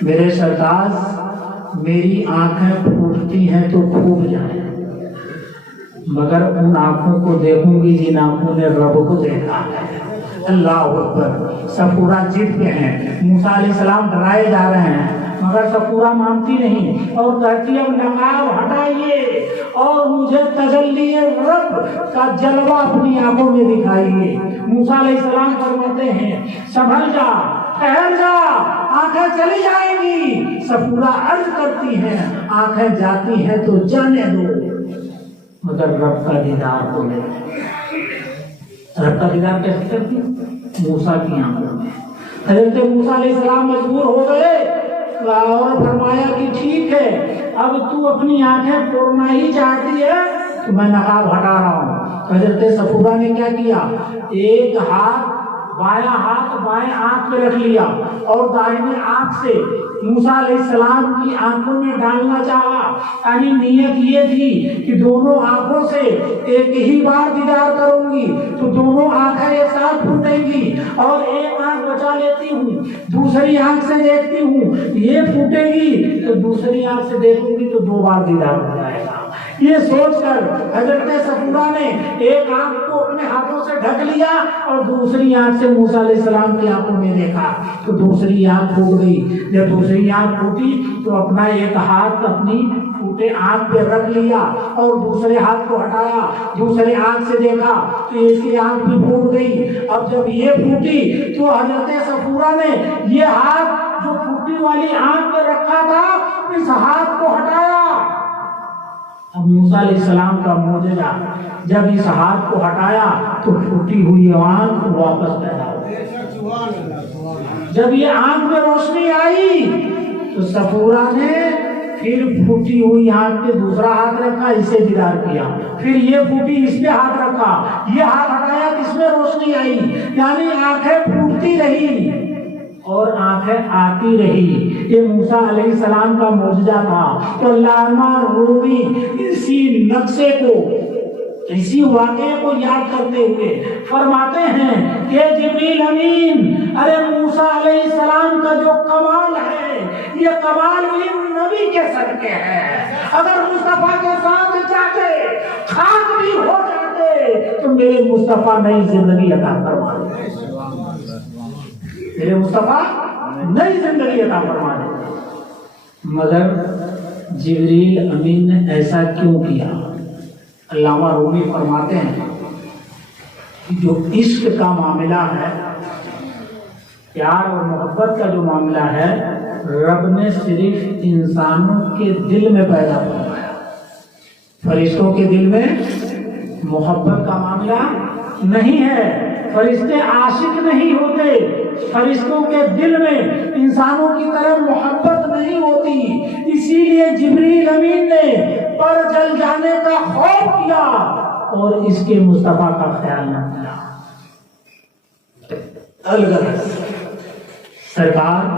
میرے سرتاج میری آنکھیں پھوٹتی ہیں تو پھوٹ جائیں مگر ان آنکھوں کو دیکھوں گی جن آنکھوں نے رب کو دیکھا ہے. اللہ اکبر. صفورہ ضد پہ ہیں، موسیٰ علیہ السلام ڈرائے جا رہے ہیں مگر صفورہ مانتی نہیں اور کہتی اب نقاب ہٹائیے اور مجھے تجلی رب کا جلوہ اپنی آنکھوں میں دکھائیے. موسیٰ علیہ السلام فرماتے ہیں سنبھل جا، ٹھہر جا، آنکھیں چلی جائیں گی. صفورہ عرض کرتی ہیں آنکھیں جاتی ہیں تو جانے دو مگر رب کا دیدار کو لے. رب کا دیدار کیسے کرتی؟ موسیٰ کی آنکھوں میں. حضرت موسیٰ علیہ السلام مجبور ہو گئے اور فرمایا کہ ٹھیک ہے اب تو اپنی آنکھیں توڑنا ہی چاہتی ہے تو میں نقاب ہٹا رہا ہوں. حضرت صفورہ نے کیا کیا؟ ایک ہاتھ بایاں ہاتھ بائیں آنکھ پہ رکھ لیا اور دائیں آنکھ سے موسیٰ علیہ السلام کی آنکھوں میں ڈالنا چاہا. یعنی نیت یہ تھی کہ دونوں آنکھوں سے ایک ہی بار دیدار کروں گی تو دونوں آنکھیں ایک ساتھ پھوٹیں گی اور ایک آنکھ بچا لیتی ہوں، دوسری آنکھ سے دیکھتی ہوں، یہ پھوٹے گی تو دوسری آنکھ سے دیکھوں گی تو دو بار دیدار ہو جائے گا. یہ سوچ کر حضرت صفورہ نے ایک آنکھ کو اپنے ہاتھوں سے ڈھک لیا اور دوسری آنکھ سے موسیٰ علیہ السلام کی آنکھوں میں دیکھا تو دوسری آنکھ پھوٹ گئی. جب دوسری آنکھ پھوٹی تو اپنا ایک ہاتھ اپنی پھوٹے آنکھ پہ رکھ لیا اور دوسرے ہاتھ کو ہٹایا، دوسرے آنکھ سے دیکھا تو اس کی آنکھ بھی پھوٹ گئی. اب جب یہ پھوٹی تو حضرت صفورہ نے یہ ہاتھ جو پھوٹی والی آنکھ پہ رکھا تھا اس ہاتھ کو ہٹایا. اب موسیٰ علیہ السلام کا معجزہ جب اس ہاتھ کو ہٹایا تو پھوٹی ہوئی آنکھ واپس پیدا ہو گئی. جب یہ آنکھ میں روشنی آئی تو صفورہ نے پھر پھوٹی ہوئی آنکھ پہ دوسرا ہاتھ رکھا، اسے دیدار کیا. پھر یہ پھوٹی اس پہ ہاتھ رکھا، یہ ہاتھ ہٹایا تو اس میں روشنی آئی. یعنی آنکھیں پھوٹتی رہی اور آنکھیں آتی رہی. یہ موسیٰ علیہ السلام کا معجزہ تھا. تو علامہ رومی اسی نقشے کو، اسی واقعے کو یاد کرتے ہوئے فرماتے ہیں کہ جبریل امین ارے موسیٰ علیہ السلام کا جو کمال ہے یہ کمال بھی نبی کے صدقے ہے. اگر مصطفیٰ کے ساتھ جاتے خاک بھی ہو جاتے دے تو میرے مصطفیٰ نئی زندگی عطا فرما دے، میرے مصطفیٰ نئی زندگی عطا فرما دے۔ مگر جبریل امین نے ایسا کیوں کیا؟ علامہ رومی فرماتے ہیں کہ جو عشق کا معاملہ ہے، پیار اور محبت کا جو معاملہ ہے، رب نے صرف انسانوں کے دل میں پیدا فرمایا، فرشتوں کے دل میں محبت کا معاملہ نہیں ہے۔ فرشتے عاشق نہیں ہوتے، فرشتوں کے دل میں انسانوں کی طرح محبت نہیں ہوتی، اسی لیے جبریل امین نے پر جل جانے کا خوف کیا اور اس کے مصطفیٰ کا خیال نہ کیا۔ الغرض سرکار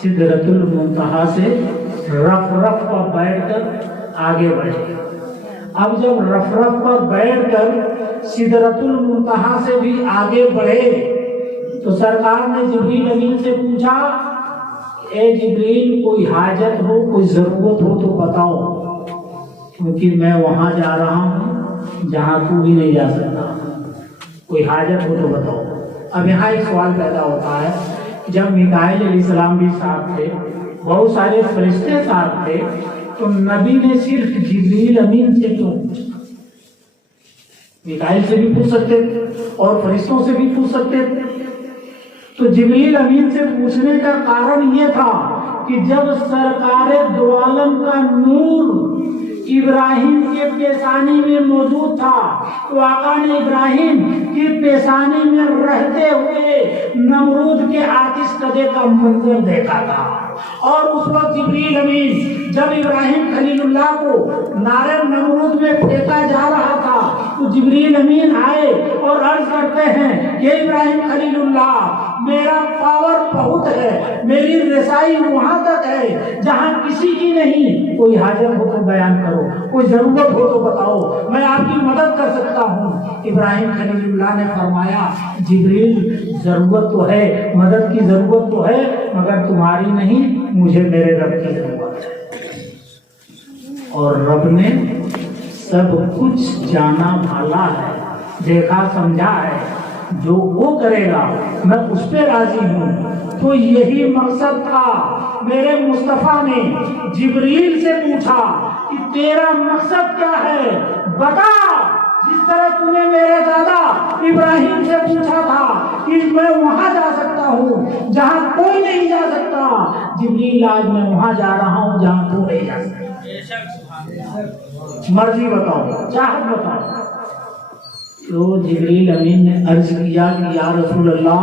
سدرۃ المنتہا سے رف پر بیٹھ کر آگے بڑھے۔ اب جب رف پر بیٹھ کر سدرۃ المنتہا سے بھی آگے بڑھے تو سرکار نے جبریل امین سے پوچھا، اے جبریل کوئی حاجت ہو، کوئی ضرورت ہو تو بتاؤ، کیونکہ میں وہاں جا رہا ہوں جہاں تو بھی نہیں جا سکتا، کوئی حاجت ہو تو بتاؤ۔ اب یہاں ایک سوال پیدا ہوتا ہے، جب میکائیل علیہ السلام بھی ساتھ تھے، بہت سارے فرشتے ساتھ تھے، تو نبی نے صرف جبریل امین سے کیوں پوچھا؟ میکائیل سے بھی پوچھ سکتے تھے اور فرشتوں سے بھی پوچھ سکتے تھے۔ تو جبریل امین سے پوچھنے کا کارن یہ تھا کہ جب سرکار دو عالم کا نور ابراہیم کے پیشانی میں موجود تھا تو آقا نے ابراہیم کی پیشانی میں رہتے ہوئے نمرود کے آتش کدے کا منظر دیکھا تھا، اور اس وقت جبریل امین جب ابراہیم خلیل اللہ کو نارے نمرود میں پھینکا جا رہا تھا تو جبریل امین آئے اور عرض کرتے ہیں کہ ابراہیم خلیل اللہ، میرا پاور بہت ہے، میری رسائی وہاں تک ہے جہاں کسی کی نہیں، کوئی حاجت ہو تو بیان کرو، کوئی ضرورت ہو تو بتاؤ، میں آپ کی مدد کر سکتا ہوں۔ ابراہیم خلیل اللہ نے فرمایا، جبریل ضرورت تو ہے، مدد کی ضرورت تو ہے، مگر تمہاری نہیں، مجھے میرے رب کی ضرورت ہے۔ اور رب نے سب کچھ جانا بھالا ہے، دیکھا سمجھا ہے، جو وہ کرے گا میں اس پہ راضی ہوں۔ تو یہی مقصد تھا، میرے مصطفیٰ نے جبریل سے پوچھا کہ تیرا مقصد کیا ہے، بتا، جس طرح تو نے میرے دادا ابراہیم سے پوچھا تھا کہ میں وہاں جا سکتا ہوں جہاں کوئی نہیں جا سکتا، جبریل آج میں وہاں جا رہا ہوں جہاں تو نہیں جا سکتا، مرضی بتاؤ، چاہت بتاؤ۔ تو جبریل امین نے عرض کیا کہ یا رسول اللہ،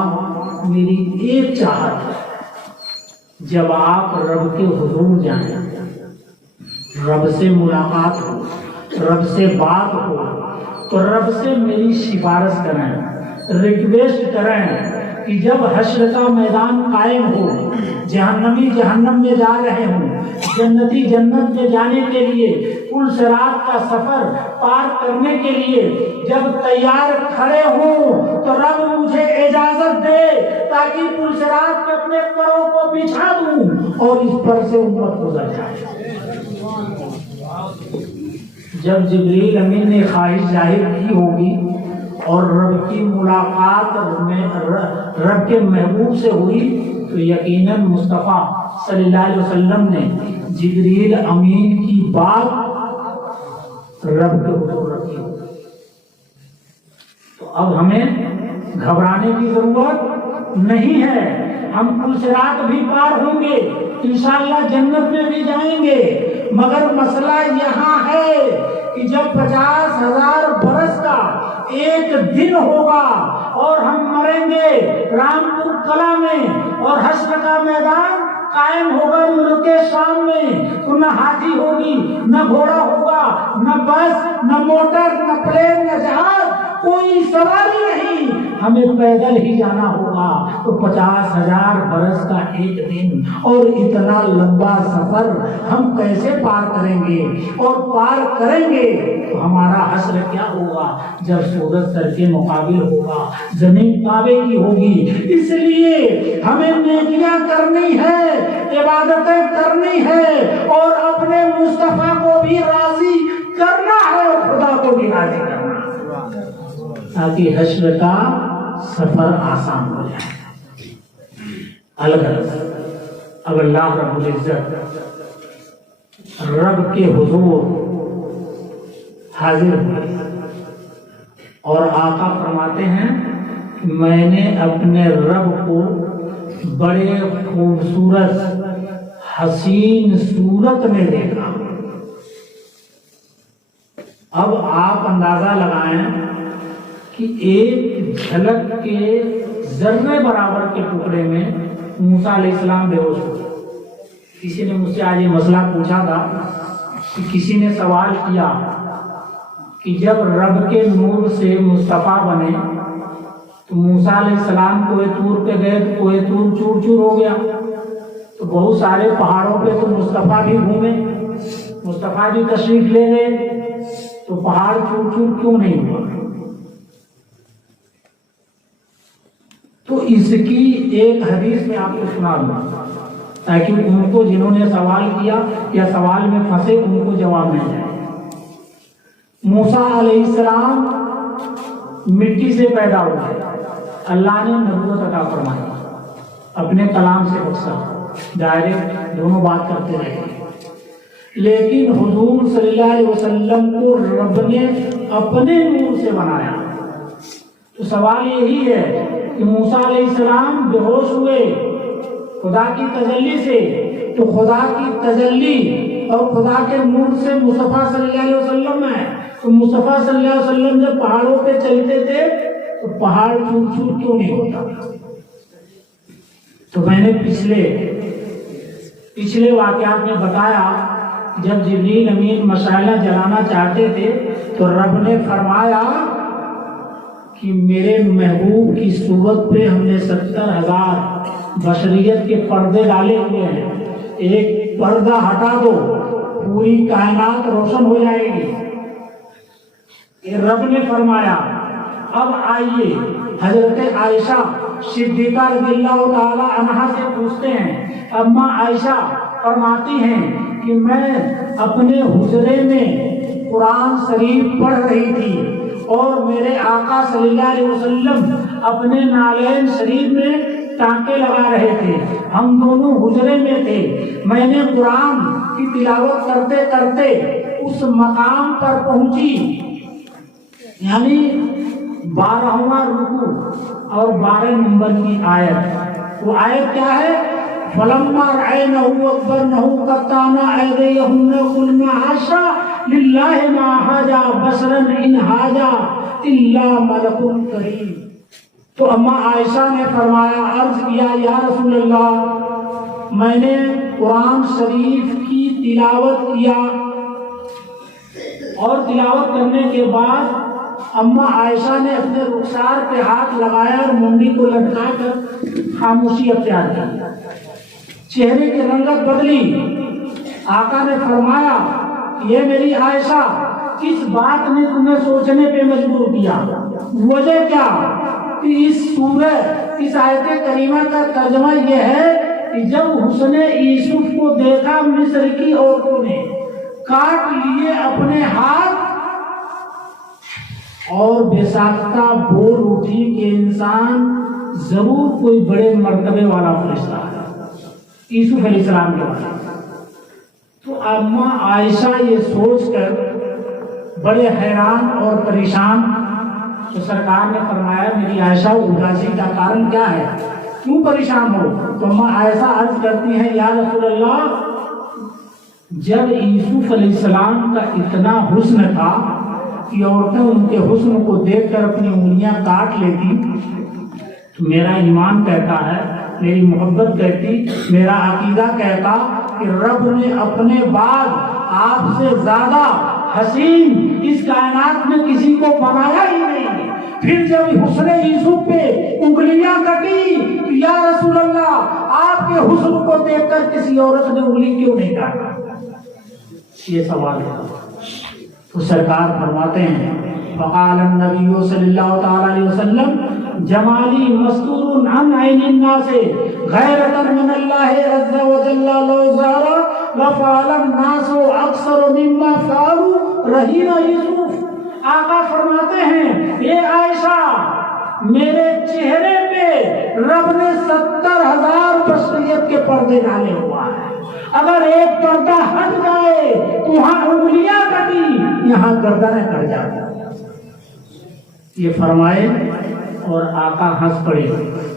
میری ایک چاہت ہے، جب آپ رب کے حضور جائیں، رب سے ملاقات ہو، رب سے بات ہو، تو رب سے میری سفارش کریں، ریکویسٹ کریں کہ جب حشر کا میدان قائم ہو، جہنمی جہنم میں جا رہے ہوں، جنتی جنت میں جانے کے لیے، پل صراط کا سفر پار کرنے کے لیے جب تیار کھڑے ہوں تو رب مجھے اجازت دے تاکہ پل صراط پہ اپنے پروں کو بچھا دوں اور اس پر سے امت گزر جائے۔ جب جبریل امین نے خواہش ظاہر کی ہوگی اور رب کی ملاقات میں رب کے محبوب سے ہوئی تو یقیناً مصطفیٰ صلی اللہ علیہ وسلم نے جبریل امین کی بات رب کے حضور رکھی ہوگی۔ تو اب ہمیں گھبرانے کی ضرورت نہیں ہے، ہم پل صراط بھی پار ہوں گے، انشاءاللہ جنت میں بھی جائیں گے، مگر مسئلہ یہاں ہے کہ جب 50,000 برس کا ایک دن ہوگا اور ہم مریں گے رامپور کلا میں اور حشر کا میدان قائم ہوگا ملک شام میں، تو نہ ہاتھی ہوگی، نہ گھوڑا ہوگا، نہ بس، نہ موٹر، نہ پلین، نہ جہاز، کوئی سواری نہیں، ہمیں پیدل ہی جانا ہوگا۔ تو 50,000 برس کا ایک دن اور اتنا لمبا سفر ہم کیسے پار کریں گے؟ اور پار کریں گے تو ہمارا حشر کیا ہوگا؟ جب سورج سر کے مقابل ہوگا، زمین کعبے کی ہوگی۔ اس لیے ہمیں نیکیاں کرنی ہے، عبادتیں کرنی ہے، اور اپنے مصطفیٰ کو بھی راضی کرنا ہے اور خدا کو بھی راضی کرنا ہے۔ تاکہ حشر کا سفر آسان ہو جائے۔ الغرض اب اللہ رب العزت رب کے حضور حاضر ہوئے اور آقا فرماتے ہیں کہ میں نے اپنے رب کو بڑے خوبصورت حسین صورت میں دیکھا۔ اب آپ اندازہ لگائیں کہ ایک جھلک کے ذرے برابر کے ٹکڑے میں موسیٰ علیہ السلام بے ہوش ہوئے۔ کسی نے مجھ سے آج یہ مسئلہ پوچھا تھا کہ کسی نے سوال کیا کہ جب رب کے نور سے مصطفیٰ بنے تو موسیٰ علیہ السلام کوہ طور پہ گئے تو کوہ طور چور چور ہو گیا، تو بہت سارے پہاڑوں پہ تو مصطفیٰ بھی گھومے، مصطفیٰ بھی تشریف لے گئے، تو پہاڑ چور چور کیوں نہیں ہوا؟ تو اس کی ایک حدیث میں آپ کو سنا دوں تاکہ ان کو جنہوں نے سوال کیا یا سوال میں پھنسے ان کو جواب مل جائے۔ موسیٰ علیہ السلام مٹی سے پیدا ہوئے، اللہ نے نبوت عطا فرمائی، اپنے کلام سے بخشا، ڈائریکٹ دونوں بات کرتے رہے، لیکن حضور صلی اللہ علیہ وسلم کو رب نے اپنے نور سے بنایا۔ تو سوال یہی ہے کہ موسیٰ علیہ السلام بے ہوش ہوئے خدا کی تجلی سے، تو خدا کی تجلی اور خدا کے نور سے مصطفیٰ صلی اللہ علیہ وسلم ہے، تو مصطفیٰ صلی اللہ علیہ وسلم جب پہاڑوں پہ چلتے تھے تو پہاڑ چور چور کیوں نہیں ہوتا؟ تو میں نے پچھلے واقعات میں بتایا جب جبریل امین مشعلہ جلانا چاہتے تھے تو رب نے فرمایا کہ میرے محبوب کی صورت پہ ہم نے 70,000 بشریت کے پردے ڈالے ہوئے ہیں، ایک پردہ ہٹا دو پوری کائنات روشن ہو جائے گی۔ یہ رب نے فرمایا۔ اب آئیے حضرت عائشہ صدیقہ رضی اللہ تعالی عنہا سے پوچھتے ہیں، اما عائشہ فرماتی ہیں کہ میں اپنے حجرے میں قرآن شریف پڑھ رہی تھی اور میرے آقا صلی اللہ علیہ وسلم اپنے نالین شریف میں ٹانکے لگا رہے تھے، ہم دونوں حجرے میں تھے، میں نے قرآن کی تلاوت کرتے کرتے اس مقام پر پہنچی، یعنی 12واں رکوع اور 12 نمبر کی آیت۔ وہ آیت کیا ہے؟ فَلَمَّا رَأَيْنَهُ أَكْبَرْنَهُ قَطَّعْنَا أَيْدِيَهُنَّ قُلْنَا حَاشَا لِلَّهِ مَا هَٰذَا بَشَرًا إِنْ هَٰذَا إِلَّا مَلَكٌ كَرِيمٌ۔ تو اما عائشہ نے فرمایا، عرض کیا یا رسول اللہ، میں نے قرآن شریف کی تلاوت کیا اور تلاوت کرنے کے بعد اما عائشہ نے اپنے رخسار پہ ہاتھ لگایا اور منڈی کو لٹکا کر خاموشی اختیار کی، چہرے کی رنگت بدلی۔ آقا نے فرمایا یہ میری عائشہ کس بات نے تمہیں سوچنے پہ مجبور کیا؟ وجہ کیا؟ کہ اس سورہ اس آیت کریمہ کا ترجمہ یہ ہے کہ جب حسن یوسف کو دیکھا مصر کی عورتوں نے کاٹ لیے اپنے ہاتھ اور بے ساختہ بول اٹھی کہ انسان ضرور کوئی بڑے مرتبے والا فرشتہ ہے، یوسف علیہ السلام کے بارے میں۔ تو اما عائشہ یہ سوچ کر بڑے حیران اور پریشان، تو سرکار نے فرمایا میری عائشہ اداسی کا کارن کیا ہے، کیوں پریشان ہو؟ تو اما عائشہ عرض کرتی ہیں یا رسول اللہ، جب یوسف علیہ السلام کا اتنا حسن تھا کہ عورتیں ان کے حسن کو دیکھ کر اپنی انگلیاں کاٹ لیتی، تو میرا ایمان کہتا ہے، میری محبت کہتی، میرا عقیدہ کہتا کہ رب نے اپنے بعد آپ سے زیادہ حسین اس کائنات میں کسی کو بنایا ہی نہیں۔ پھر جب حسن یوسف پہ انگلیاں کٹی تو یا رسول اللہ، آپ کے حسن کو دیکھ کر کسی عورت نے انگلی کیوں نہیں کاٹا؟ یہ سوال ہے۔ تو سرکار فرماتے ہیں فقال النبی صلی اللہ تعالی علیہ وسلم جمالی مستور عن عین الناس غیرۃ من اللہ عز وجل لو ظہر لفعل الناس اکثر مما فعلوا رہین یوسف۔ آقا فرماتے ہیں اے عائشہ میرے چہرے پہ رب نے 70,000 بشریت کے پردے ڈالے ہوا ہے، اگر ایک پردہ ہٹ جائے تو وہاں انگلیاں کٹی یہاں گردنیں کٹ جاتی، یہ فرمائے اور آقا ہنس پڑے۔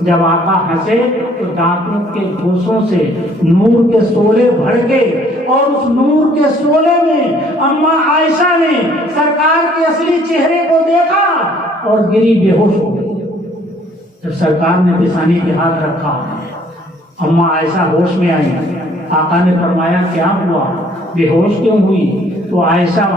جب آقا ہنسے تو دانتوں کے گوشوں سے نور کے شعلے بھڑ گئے اور اس نور کے شعلے میں اماں عائشہ نے سرکار کے اصلی چہرے کو دیکھا اور گری بے ہوش ہو گئی۔ جب سرکار نے پیشانی پہ ہاتھ رکھا اماں عائشہ ہوش میں آئی، آقا نے فرمایا کیا ہوا، بے ہوش کیوں ہوئی؟ تو عائشہ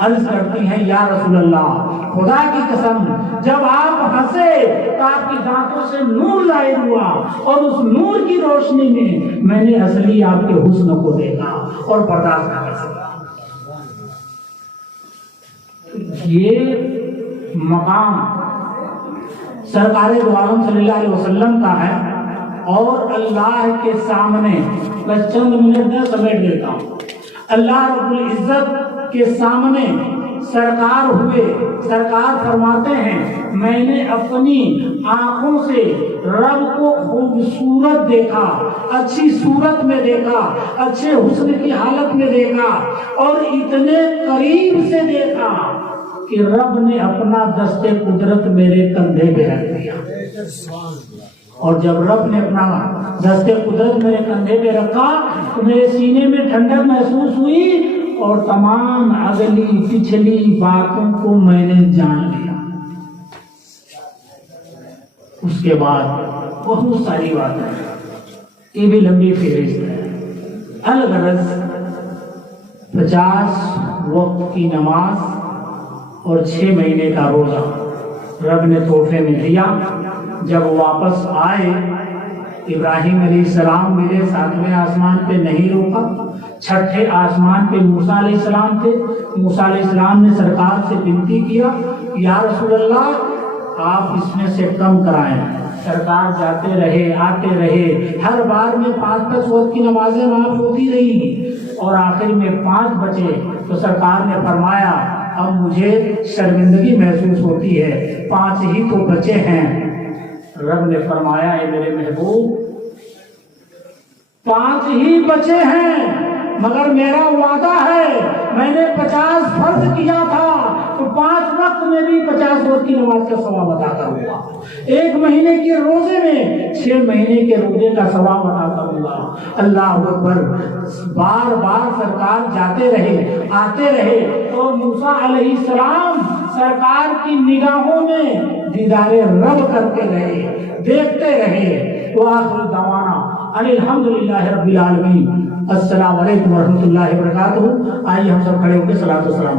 عرض کرتی ہیں یا رسول اللہ خدا کی قسم جب آپ ہنسے تو آپ کی دانتوں سے نور ظاہر ہوا اور اس نور کی روشنی میں نے اصلی آپ کے حسن کو دیکھا اور برداشت نہ کر سکا۔ یہ مقام سرکار دو عالم صلی اللہ علیہ وسلم کا ہے اور اللہ کے سامنے بس چند منٹ میں سمیٹ دیتا ہوں۔ اللہ رب العزت کے سامنے سرکار ہوئے، سرکار فرماتے ہیں میں نے اپنی آنکھوں سے رب کو خوبصورت دیکھا، اچھی صورت میں دیکھا، اچھے حسن کی حالت میں دیکھا اور اتنے قریب سے دیکھا کہ رب نے اپنا دست قدرت میرے کندھے پہ رکھ دیا، اور جب رب نے اپنا دست قدرت میرے کندھے پہ رکھا تو میرے سینے میں ٹھنڈک محسوس ہوئی اور تمام اگلی پچھلی باتوں کو میں نے جان لیا۔ اس کے بعد بہت ساری باتیں، یہ بھی لمبی فہرست ہے۔ الغرض 50 وقت کی نماز اور 6 مہینے کا روزہ رب نے تحفے میں دیا۔ جب واپس آئے ابراہیم علیہ السلام ملے، 7ویں آسمان پہ نہیں روکا، 6ٹھے آسمان پہ موسیٰ علیہ السلام تھے۔ موسیٰ علیہ السلام نے سرکار سے بنتی کیا یا رسول اللہ آپ اس میں سے کم کرائیں۔ سرکار جاتے رہے آتے رہے، ہر بار میں 5 وقت کی نمازیں معاف ہوتی رہی اور آخر میں 5 بچے تو سرکار نے فرمایا اب مجھے شرمندگی محسوس ہوتی ہے، 5 ہی تو بچے ہیں۔ رب نے فرمایا اے میرے محبوب 5 ہی بچے ہیں مگر میرا وعدہ ہے میں نے 50 فرض کیا تھا تو 5 وقت میں بھی 50 وقت کی نماز کا ثواب عطا کروں گا، 1 مہینے کے روزے میں 6 مہینے کے روزے کا ثواب عطا کروں گا۔ اللہ اکبر۔ بار بار سرکار جاتے رہے آتے رہے اور موسیٰ علیہ السلام سرکار کی نگاہوں میں دیدار رب کرتے رہے، دیکھتے رہے۔ وآخر دعوانا ان الحمدللہ رب العالمین۔ السلام علیکم ورحمۃ اللہ وبرکاتہ۔ آئیے ہم سب کھڑے ہو کے صلاۃ و سلام۔